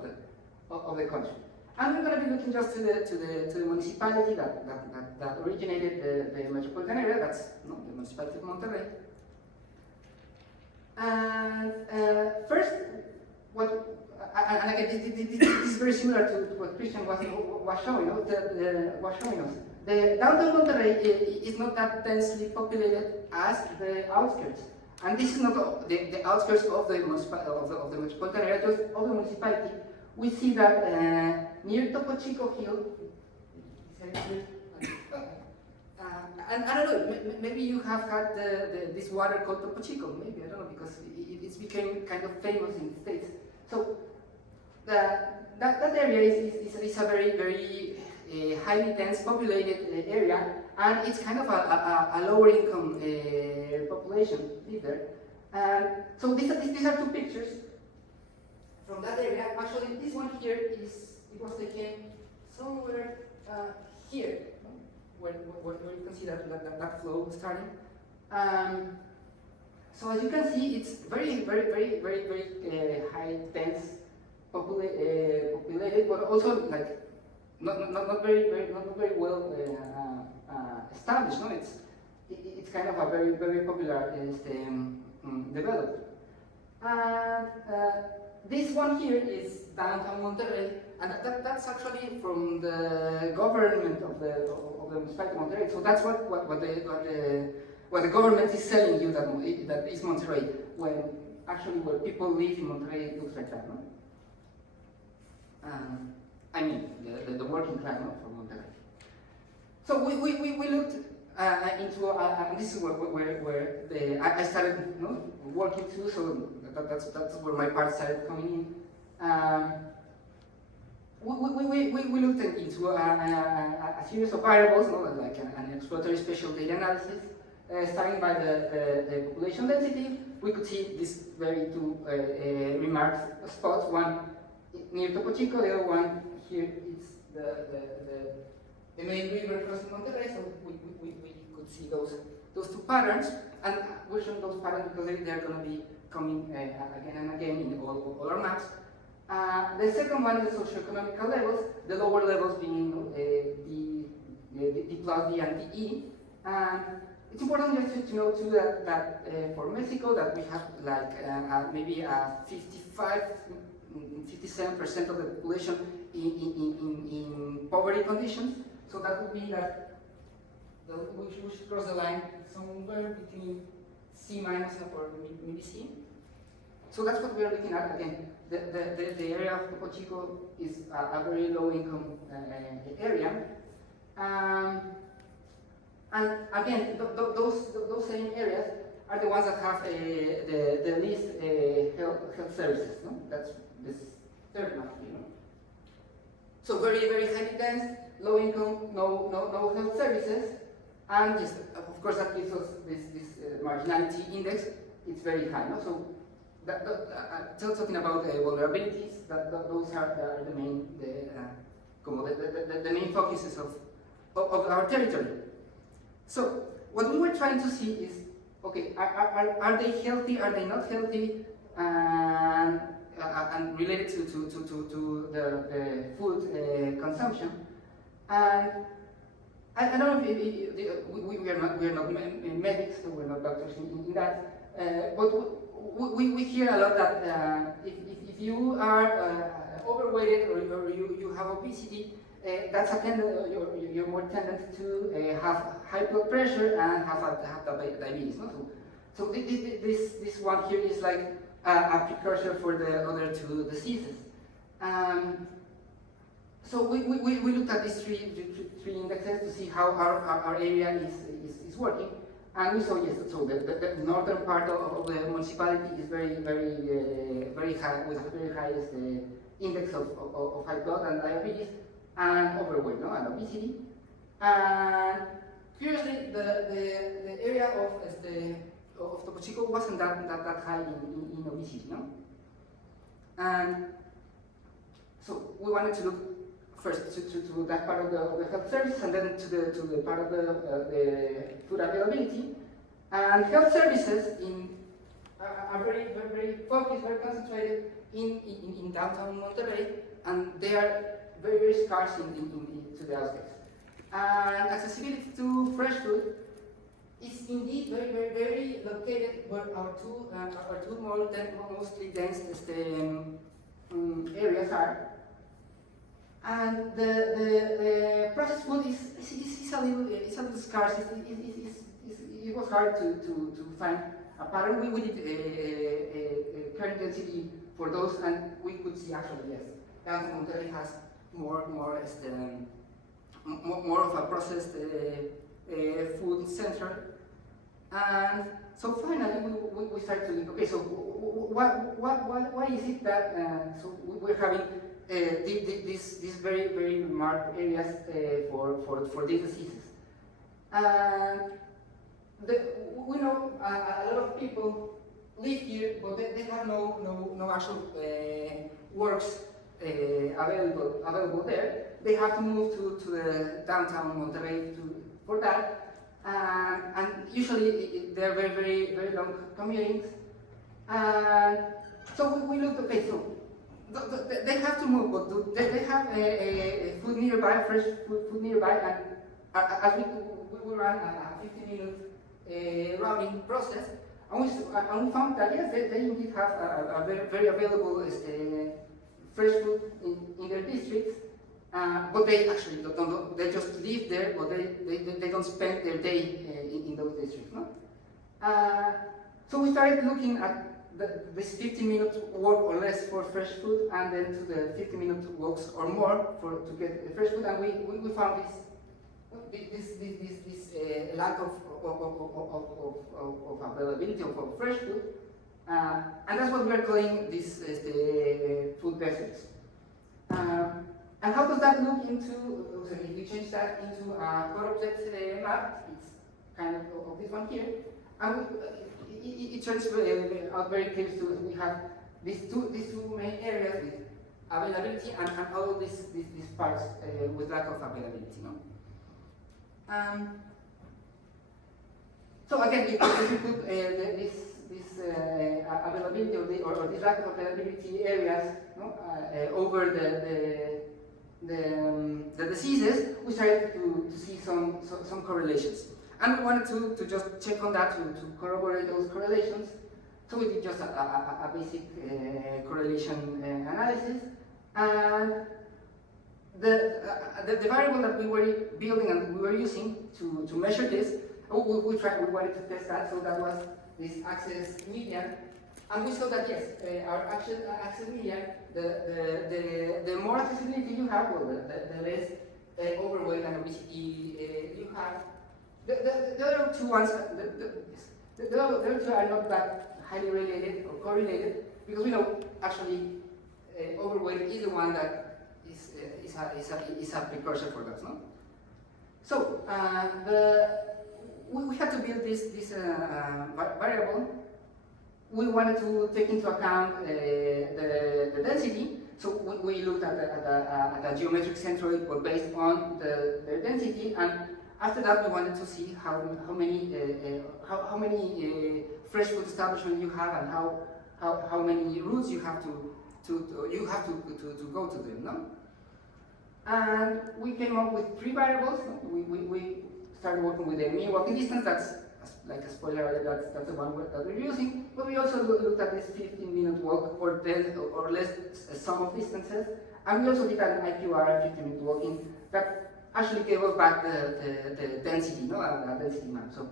of the country. And we're going to be looking just to the municipality that originated the metropolitan area. That's the municipality of Monterrey. And first, and again, this is very similar to what Christian was showing us. The downtown Monterrey is not that densely populated as the outskirts, and this is not the outskirts of the metropolitan area, just of the municipality. We see that near Topo Chico Hill, and I don't know, maybe you have had this water called Topo Chico, maybe, I don't know, because it's became kind of famous in the States. So that area is a very, very highly dense populated area, and it's kind of a lower income population live there. So these are two pictures from that area. Actually, this one here it was taken somewhere here, where you can see that flow starting. So as you can see, it's very, very, very, very, very high, dense, populated, but also like not very well established. No, it's kind of a very, very popular development. And this one here is downtown Monterrey, and that's actually from the government of the municipality of Monterrey. So that's what the government is selling you that is Monterrey, when actually where people live in Monterrey it looks like that, no? I mean the working class, no, from Monterrey. So we looked into and this is where I started working too. So that's where my part started coming in. We looked into a series of variables, like an exploratory spatial data analysis. Starting by the population density, we could see these very two remarked spots. One near Topo Chico, the other one here is the main river crossing Monterrey. So we could see those two patterns, and we're showing those patterns because they're going to be coming again and again in all our maps. The second one is the socioeconomical levels, the lower levels being D plus D and DE. And it's important just to know too that for Mexico that we have like maybe 57% of the population in poverty conditions. So that would mean that we should cross the line somewhere between C minus or maybe C. So that's what we are looking at again. The area of Topo Chico is a very low income area. And again, those same areas are the ones that have the least health services. No? That's this third map, you know. So very highly dense, low income, no health services, and just of course that gives us this marginality index. It's very high. No? So talking about vulnerabilities, those are the main the main focuses of our territory. So what we were trying to see is, okay, are they healthy? Are they not healthy? And related to the food consumption. And I don't know if we are not medics, so we're not doctors in that. But we hear a lot that if you are overweighted or you have obesity, that's you're more tendent to have high blood pressure and have diabetes. No? So this one here is like a precursor for the other two diseases. So we looked at these three indexes to see how our area is working, and we saw yes. So the northern part of the municipality is very high, with the very highest index of high blood and diabetes and overweight, no, and obesity. And curiously, the area of Topo Chico wasn't that high in obesity, no? And so we wanted to look first to that part of the health services, and then to the part of the food availability. And health services are very focused, very concentrated in downtown Monterrey, and they are very scarce to the outskirts. And accessibility to fresh food is indeed very located where our two mostly dense areas are. And the processed food is a little scarce. It was hard to find a pattern. We did current density for those, and we could see actually yes, downtown Monterrey has more of a processed food center. And so finally we started to think, okay, so why is it that so we're having these very marked areas for these diseases? We know a lot of people live here, but they have no actual works available there. They have to move to the downtown Monterrey for that. And usually they're very long commutings. So we looked, okay, so they have to move, but they have a food nearby, fresh food nearby, and as we ran a 15-minute routing process, and we found that yes, they indeed have a very available fresh food in their districts. But they actually don't. They just live there, but they don't spend their day in those districts. No? So we started looking at this 15-minute walk or less for fresh food, and then to the 50-minute walks or more to get the fresh food, and we found this lack of availability of fresh food, and that's what we are calling these food deserts. And how does that look into, so if we change that into a core object map, it's kind of this one here, and it turns out very clear to we have these two main areas with availability and all of these parts with lack of availability. No? So again, if you put this availability or this lack of availability areas over the diseases, we started to see some correlations. And we wanted to just check on that to corroborate those correlations. So we did just a basic correlation analysis. And the variable that we were building and we were using to measure this, we wanted to test that, so that was this axis median. And we saw that yes, our axis median, the more accessibility you have, well, the less overweight and obesity you have. The other two ones, the other two are not that highly related or correlated, because we know actually overweight is the one that is a precursor for that, no? So we had to build this variable. We wanted to take into account the density, so we looked at the geometric center based on the density, and after that we wanted to see how many fresh food establishments you have and how many routes you have to go to them, no? And we came up with 3 variables. We started working with the mean walking distance. That's like a spoiler alert, that's the one that we're using. But we also looked at this 15-minute walk or 10 or less sum of distances. And we also did an IQR 15-minute walking that actually gave us back the density, no, a density map. So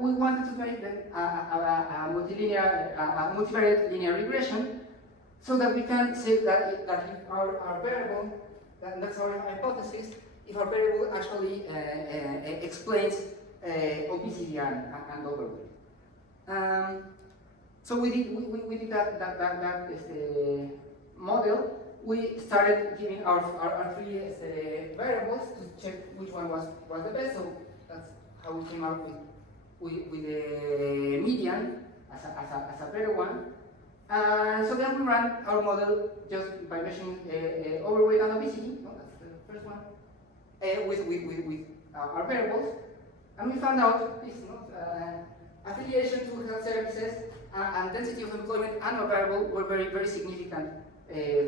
we wanted to make then a multivariate linear regression, so that we can say that if our variable, that's our hypothesis, if our variable actually explains obesity and overweight. So we did that model. We started giving our 3 variables to check which one was the best. So that's how we came up with the median as a better one. So then we ran our model just by measuring overweight and obesity. No, that's the first one. With our variables, and we found out this affiliation to health services and density of employment and our variable were very significant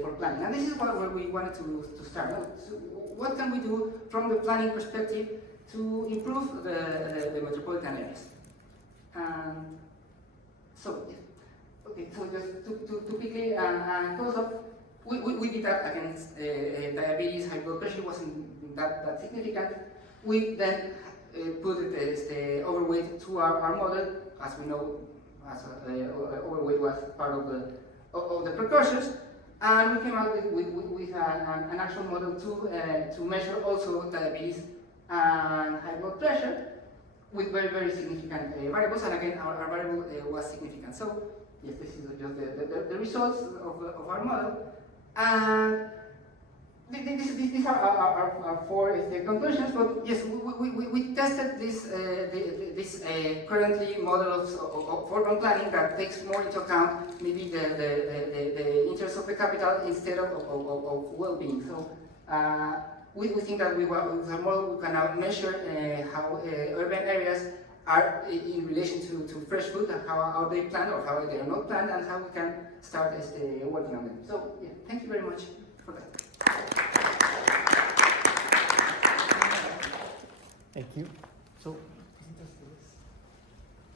for planning. And this is where we wanted to start. So what can we do from the planning perspective to improve the metropolitan areas? So just to quickly close up, we did that against diabetes. High blood pressure wasn't that significant. We then put the overweight to our model. As we know, overweight was part of the precursors, and we came out with an actual model to measure also diabetes and high blood pressure with very significant variables. And again, our variable was significant. So yes, this is just the results of our model. And these are our 4 conclusions. But yes, we tested this currently model of urban planning that takes more into account maybe the interests of the capital instead of well-being. So we think that with our model we can now measure how urban areas are in relation to fresh food, and how are they planned or how they are not planned, and how we can start working on them. So yeah, thank you very much for that. Thank you. So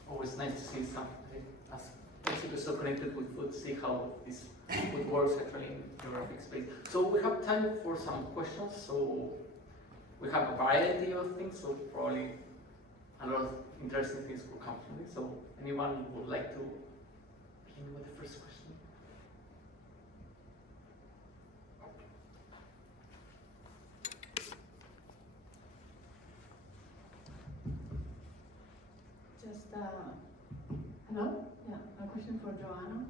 always nice to see something as basically so connected with food, see how this food works actually in geographic space. So we have time for some questions. So we have a variety of things, so probably a lot of interesting things will come from this. So anyone would like to begin with the first question? Just, hello? Yeah, a question for Joanna.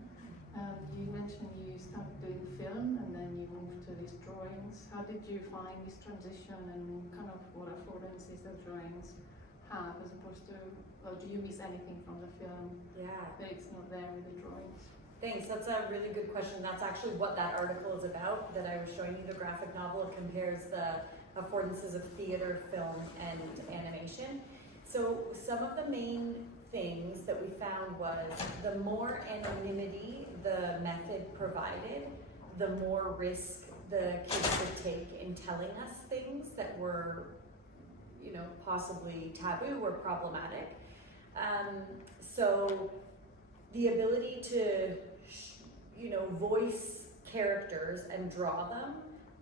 You mentioned you started doing film and then you moved to these drawings. How did you find this transition, and kind of what affordances the drawings have as opposed to, or do you miss anything from the film that it's not there with the drawings? Thanks, that's a really good question. That's actually what that article is about that I was showing you, the graphic novel. It compares the affordances of theater, film, and animation. So some of the main things that we found was the more anonymity the method provided, the more risk the kids would take in telling us things that were, you know, possibly taboo or problematic. So the ability to, voice characters and draw them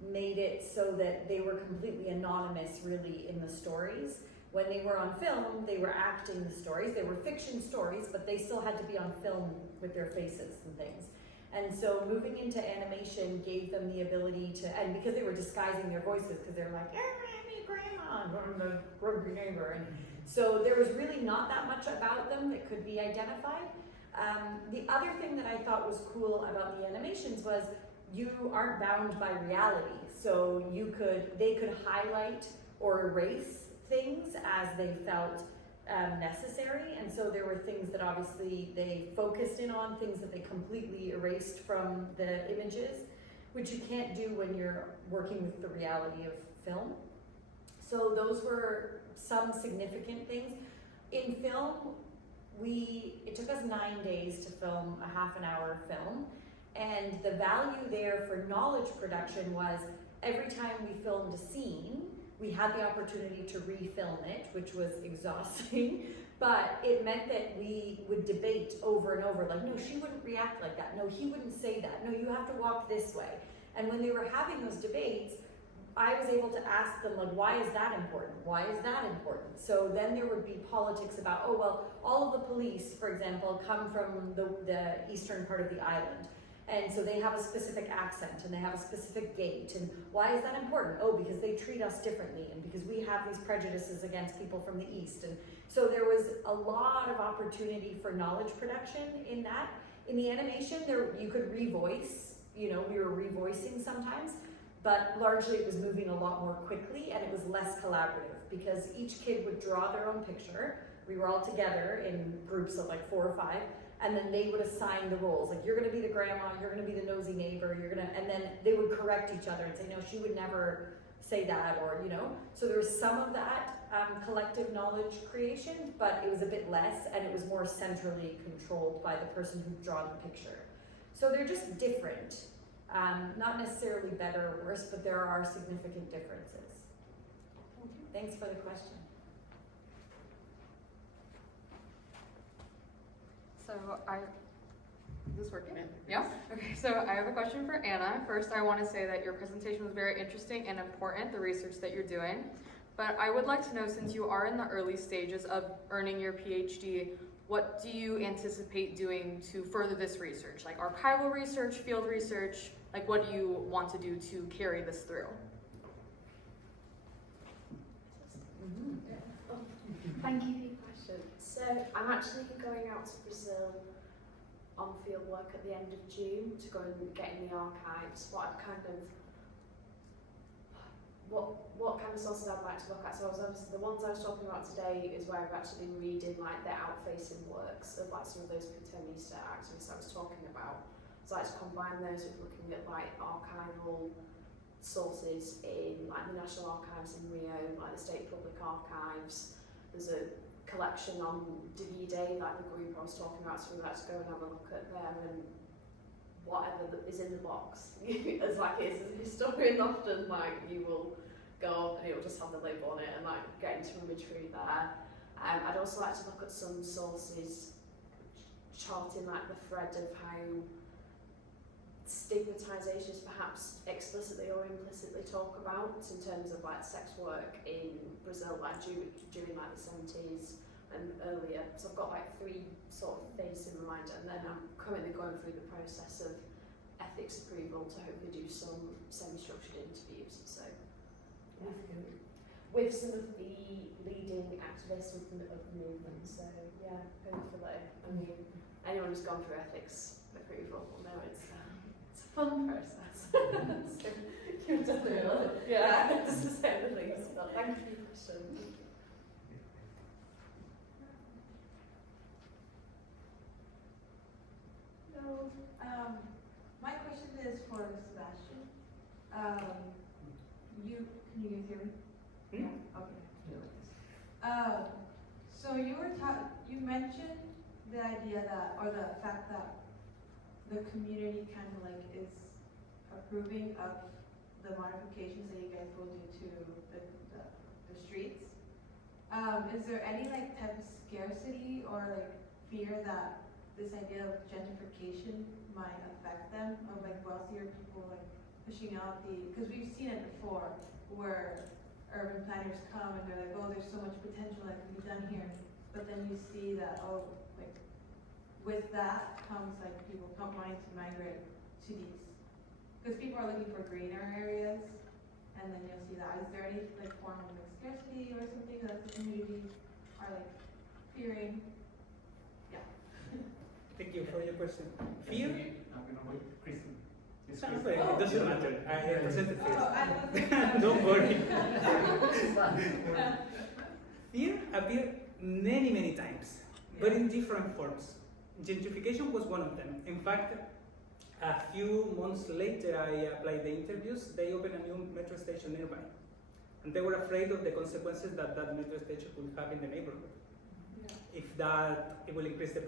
made it so that they were completely anonymous really in the stories. When they were on film, they were acting the stories. They were fiction stories, but they still had to be on film with their faces and things. And so moving into animation gave them the ability to, and because they were disguising their voices, because they're like, I'm your grandma, I'm the rugby neighbor. And so there was really not that much about them that could be identified. The other thing that I thought was cool about the animations was you aren't bound by reality. So they could highlight or erase things as they felt necessary, and so there were things that obviously they focused in on, things that they completely erased from the images, which you can't do when you're working with the reality of film. So those were some significant things. In film, it took us 9 days to film a half-an-hour film, and the value there for knowledge production was every time we filmed a scene, we had the opportunity to refilm it, which was exhausting, but it meant that we would debate over and over, like, no, she wouldn't react like that. No, he wouldn't say that. No, you have to walk this way. And when they were having those debates, I was able to ask them, like, why is that important? Why is that important? So then there would be politics about, oh, well, all of the police, for example, come from the eastern part of the island. And so they have a specific accent and they have a specific gait. And why is that important? Oh, because they treat us differently and because we have these prejudices against people from the East. And so there was a lot of opportunity for knowledge production in that. In the animation, you could revoice, we were revoicing sometimes, but largely it was moving a lot more quickly and it was less collaborative because each kid would draw their own picture. We were all together in groups of like 4 or 5. And then they would assign the roles. Like, you're gonna be the grandma, you're gonna be the nosy neighbor, and then they would correct each other and say, no, she would never say that, or, So there was some of that collective knowledge creation, but it was a bit less, and it was more centrally controlled by the person who drew the picture. So they're just different. Not necessarily better or worse, but there are significant differences. Thanks for the question. So is this working? Yeah? Okay, so I have a question for Anna. First, I want to say that your presentation was very interesting and important, the research that you're doing. But I would like to know, since you are in the early stages of earning your PhD, what do you anticipate doing to further this research? Like archival research, field research, like what do you want to do to carry this through? Thank you for your question. So I'm actually going out to Brazil on field work at the end of June to go and get in the archives. What kind of sources I'd like to look at. So the ones I was talking about today is where I've actually been reading like the outfacing works of like some of those Putinista activists I was talking about. So I like to combine those with looking at like archival sources in like the National Archives in Rio, like the State Public Archives. There's a collection on Davide, like the group I was talking about, so we'd like to go and have a look at there and whatever is in the box. As like as a historian often like you will go and it will just have the label on it and like get into imagery there. I'd also like to look at some sources charting like the thread of how stigmatization is perhaps explicitly or implicitly talked about in terms of like sex work in Brazil like during like the 70s and earlier. So I've got like 3 sort of phases in my mind, and then I'm currently going through the process of ethics approval to hopefully do some semi-structured interviews. So yeah. With some of the leading activists of the movement. So yeah, hopefully. I mean, anyone who's gone through ethics approval will know it's a fun process. So you've definitely love it. Yeah, just to say the least. But thank you for your question. So, my question is for Sebastian. Can you guys hear me? Yeah. Okay. So you mentioned the idea that, or the fact that the community kind of like is approving of the modifications that you guys will do to the streets. Is there any like type of scarcity or like fear that this idea of gentrification might affect them, of like wealthier people like pushing out because we've seen it before, where urban planners come and they're like, oh, there's so much potential that can be done here, but then you see that, oh, like, with that comes like people wanting to migrate to these, because people are looking for greener areas, and then you'll see that. Is there any like form of like scarcity or something that the communities are like fearing? Yeah. Thank you for your question. Fear? I'm gonna wait, Kristen. It's No, Kristen. it doesn't matter. I presented Oh, first. I love Don't worry. Fear appeared many times, but in different forms. Gentrification was one of them. In fact, a few months later, I applied the interviews. They opened a new metro station nearby, and they were afraid of the consequences that metro station would have in the neighborhood. If that, it will increase the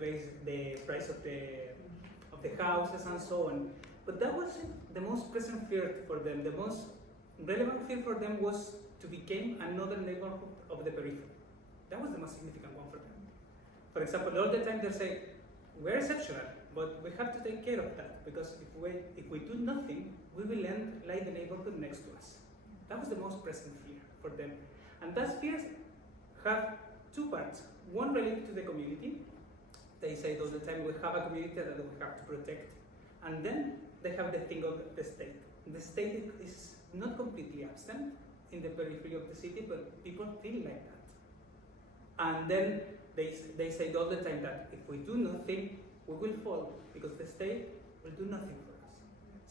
price of the houses and so on. But that wasn't the most present fear for them. The most relevant fear for them was to become another neighborhood of the periphery. That was the most significant one for them. For example, all the time they say, we're exceptional, but we have to take care of that, because if we do nothing, we will end like the neighborhood next to us. That was the most present fear for them. And those fears have two parts. One related to the community. They say all the time, we have a community that we have to protect. And then they have the thing of the state. The state is not completely absent in the periphery of the city, but people feel like that. And then they say all the time that if we do nothing, we will fall, because the state will do nothing for us.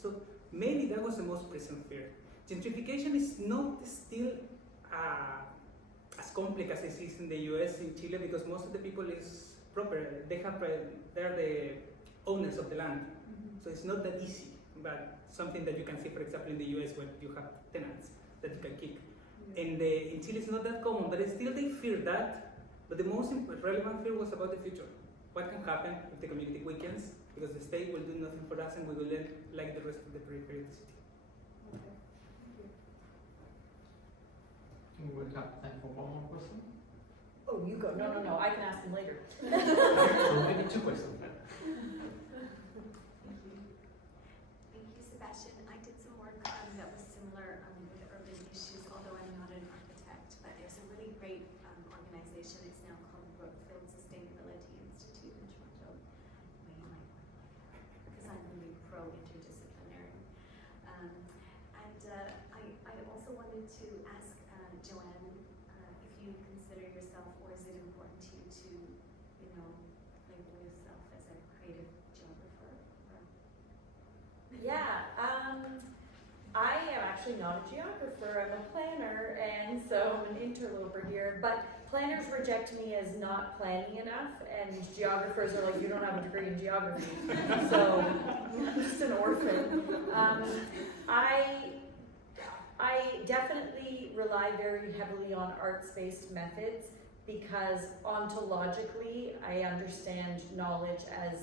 So maybe that was the most present fear. Gentrification is not still as complex as it is in the US, in Chile, because most of the people is proper. They're the owners of the land. So it's not that easy, but something that you can see, for example, in the US, where you have tenants that you can kick. In Chile, it's not that common, but still they fear that. But the most relevant fear was about the future. What can happen if the community weakens, because the state will do nothing for us and we will end like the rest of the periphery of the city. We will have time for one more question. Oh, you go. No. I can ask them later. So maybe two questions. Thank you, Sebastian. I did some work that was similar with urban issues, although I'm not an architect, but there's a really great organization. It's now called Brookfield Sustainability Institute in Toronto. You might want to look at it, because I'm really pro-interdisciplinary. I also wanted to ask Joanne if you consider yourself, or is it important to you to, label yourself as a creative geographer? Yeah, I am actually not a geographer, I'm a planner, and so I'm an interloper here, but planners reject me as not planning enough, and geographers are like, you don't have a degree in geography, so I'm just an orphan. I definitely rely very heavily on arts-based methods, because ontologically I understand knowledge as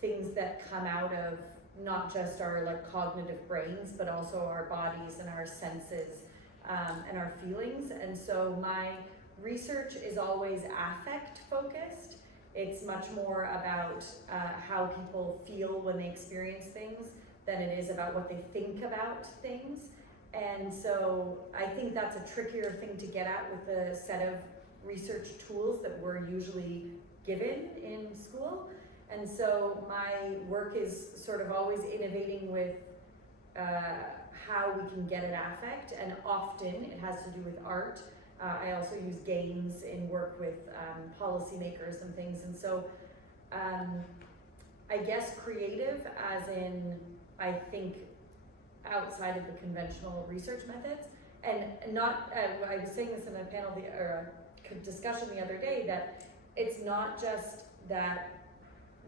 things that come out of not just our cognitive brains, but also our bodies and our senses and our feelings. And so my research is always affect focused. It's much more about how people feel when they experience things than it is about what they think about things. And so I think that's a trickier thing to get at with the set of research tools that we're usually given in school. And so my work is sort of always innovating with how we can get at affect, and often it has to do with art. I also use games in work with policymakers and things. And so I guess creative as in, I think, outside of the conventional research methods, and not, I was saying this in a panel or a discussion the other day, that it's not just that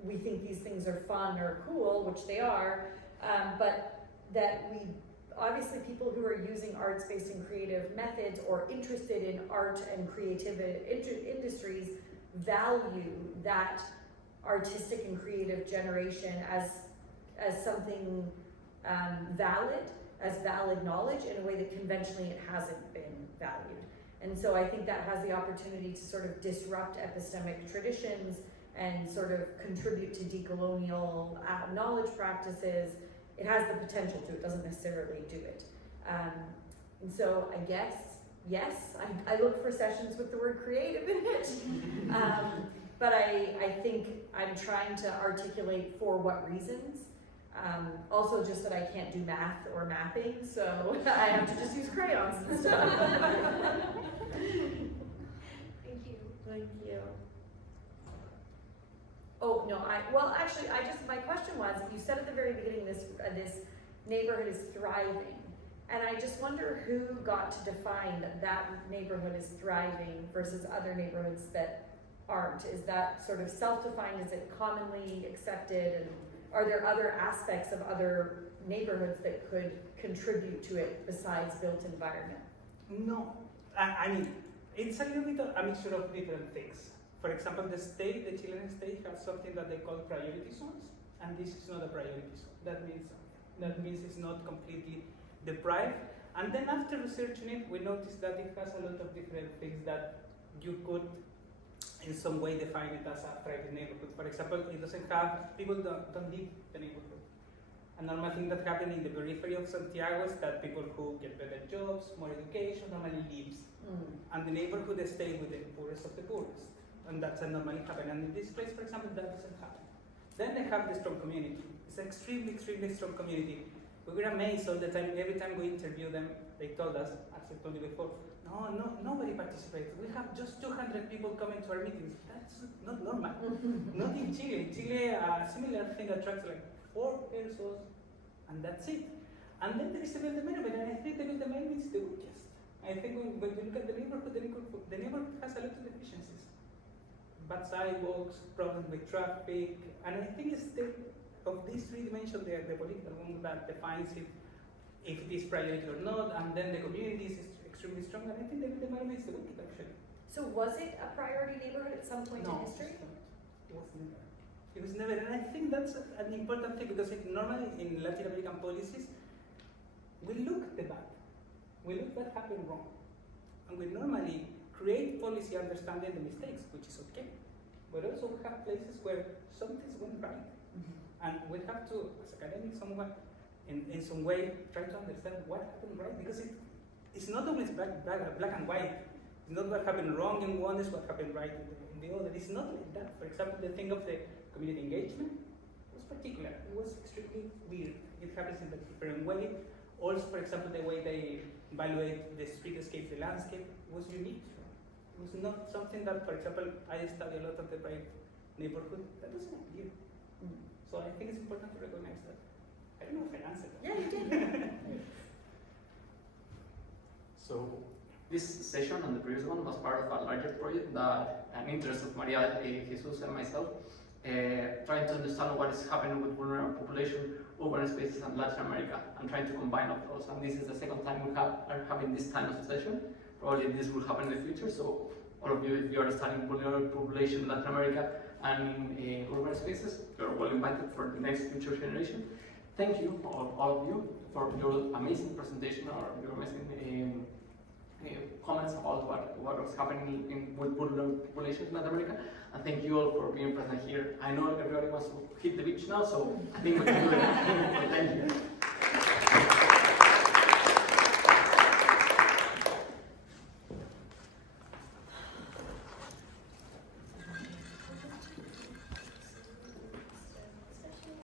we think these things are fun or cool, which they are, but that we, obviously people who are using arts-based and creative methods or interested in art and creative industries value that artistic and creative generation as something valid, as valid knowledge in a way that conventionally it hasn't been valued. And so I think that has the opportunity to sort of disrupt epistemic traditions and sort of contribute to decolonial knowledge practices it has the potential to, it doesn't necessarily do it. And so I guess, yes, I look for sessions with the word creative in it. But I think I'm trying to articulate for what reasons. Also just that I can't do math or mapping, so I have to just use crayons and stuff. Thank you. Thank you. Oh, no, well, actually, my question was, you said at the very beginning this neighborhood is thriving. And I just wonder who got to define that neighborhood is thriving versus other neighborhoods that aren't. Is that sort of self-defined? Is it commonly accepted? And are there other aspects of other neighborhoods that could contribute to it besides built environment? No, I mean, it's a little bit of a mixture of different things. For example, the Chilean state has something that they call priority zones, and this is not a priority zone. That means it's not completely deprived. And then after researching it, we noticed that it has a lot of different things that you could in some way define it as a thriving neighborhood. For example, it doesn't have, people don't leave the neighborhood. A normal thing that happens in the periphery of Santiago is that people who get better jobs, more education, normally leaves. And the neighborhood stays with the poorest of the poorest. And that's normally happen. And in this place, for example, that doesn't happen. Then they have the strong community. It's an extremely, extremely strong community. We were amazed all the time. Every time we interview them, they told us, as I told you before, nobody participates. We have just 200 people coming to our meetings. That's not normal. Not in Chile. In Chile, a similar thing attracts like 4 persons, and that's it. And then there is the build environment, and I think the build environment is the weakest. I think when you look at the neighborhood has a lot of deficiencies. Bad sidewalks, problems with traffic, and I think it's of these 3 dimensions, the political one that defines it, if it is priority or not, and then the community is extremely strong, and I think the environment is the weakest actually. So was it a priority neighborhood at some point in history? It was never. It was never, and I think that's an important thing because normally in Latin American policies, we look at the bad. We look what happened wrong. And we normally create policy understanding the mistakes, which is okay. But also we have places where something's went right. And we have to, as academics, in some way, try to understand what happened right, because it's not always black and white. It's not what happened wrong in one, it's what happened right in the other. It's not like that. For example, the thing of the community engagement was particular. It was extremely weird. It happens in a different way. Also, for example, the way they evaluate the streetscape, the landscape, was unique. It was not something that, for example, I study a lot of the private neighborhood. That doesn't appear. So I think it's important to recognize that. I don't know if I answered that. Yeah, you did. So this session and the previous one was part of a larger project that an interest of Maria, Jesus, and myself, trying to understand what is happening with vulnerable population, urban spaces, and Latin America, and trying to combine all those. And this is the second time we are having this kind of session. Probably this will happen in the future. So all of you, if you are studying vulnerable population in Latin America and in urban spaces, you're well invited for the next future generation. Thank you, all of you, for your amazing presentation or your amazing comments about what was happening with vulnerable populations in Latin America. And thank you all for being present here. I know everybody wants to hit the beach now, so I think we can do it. Thank you.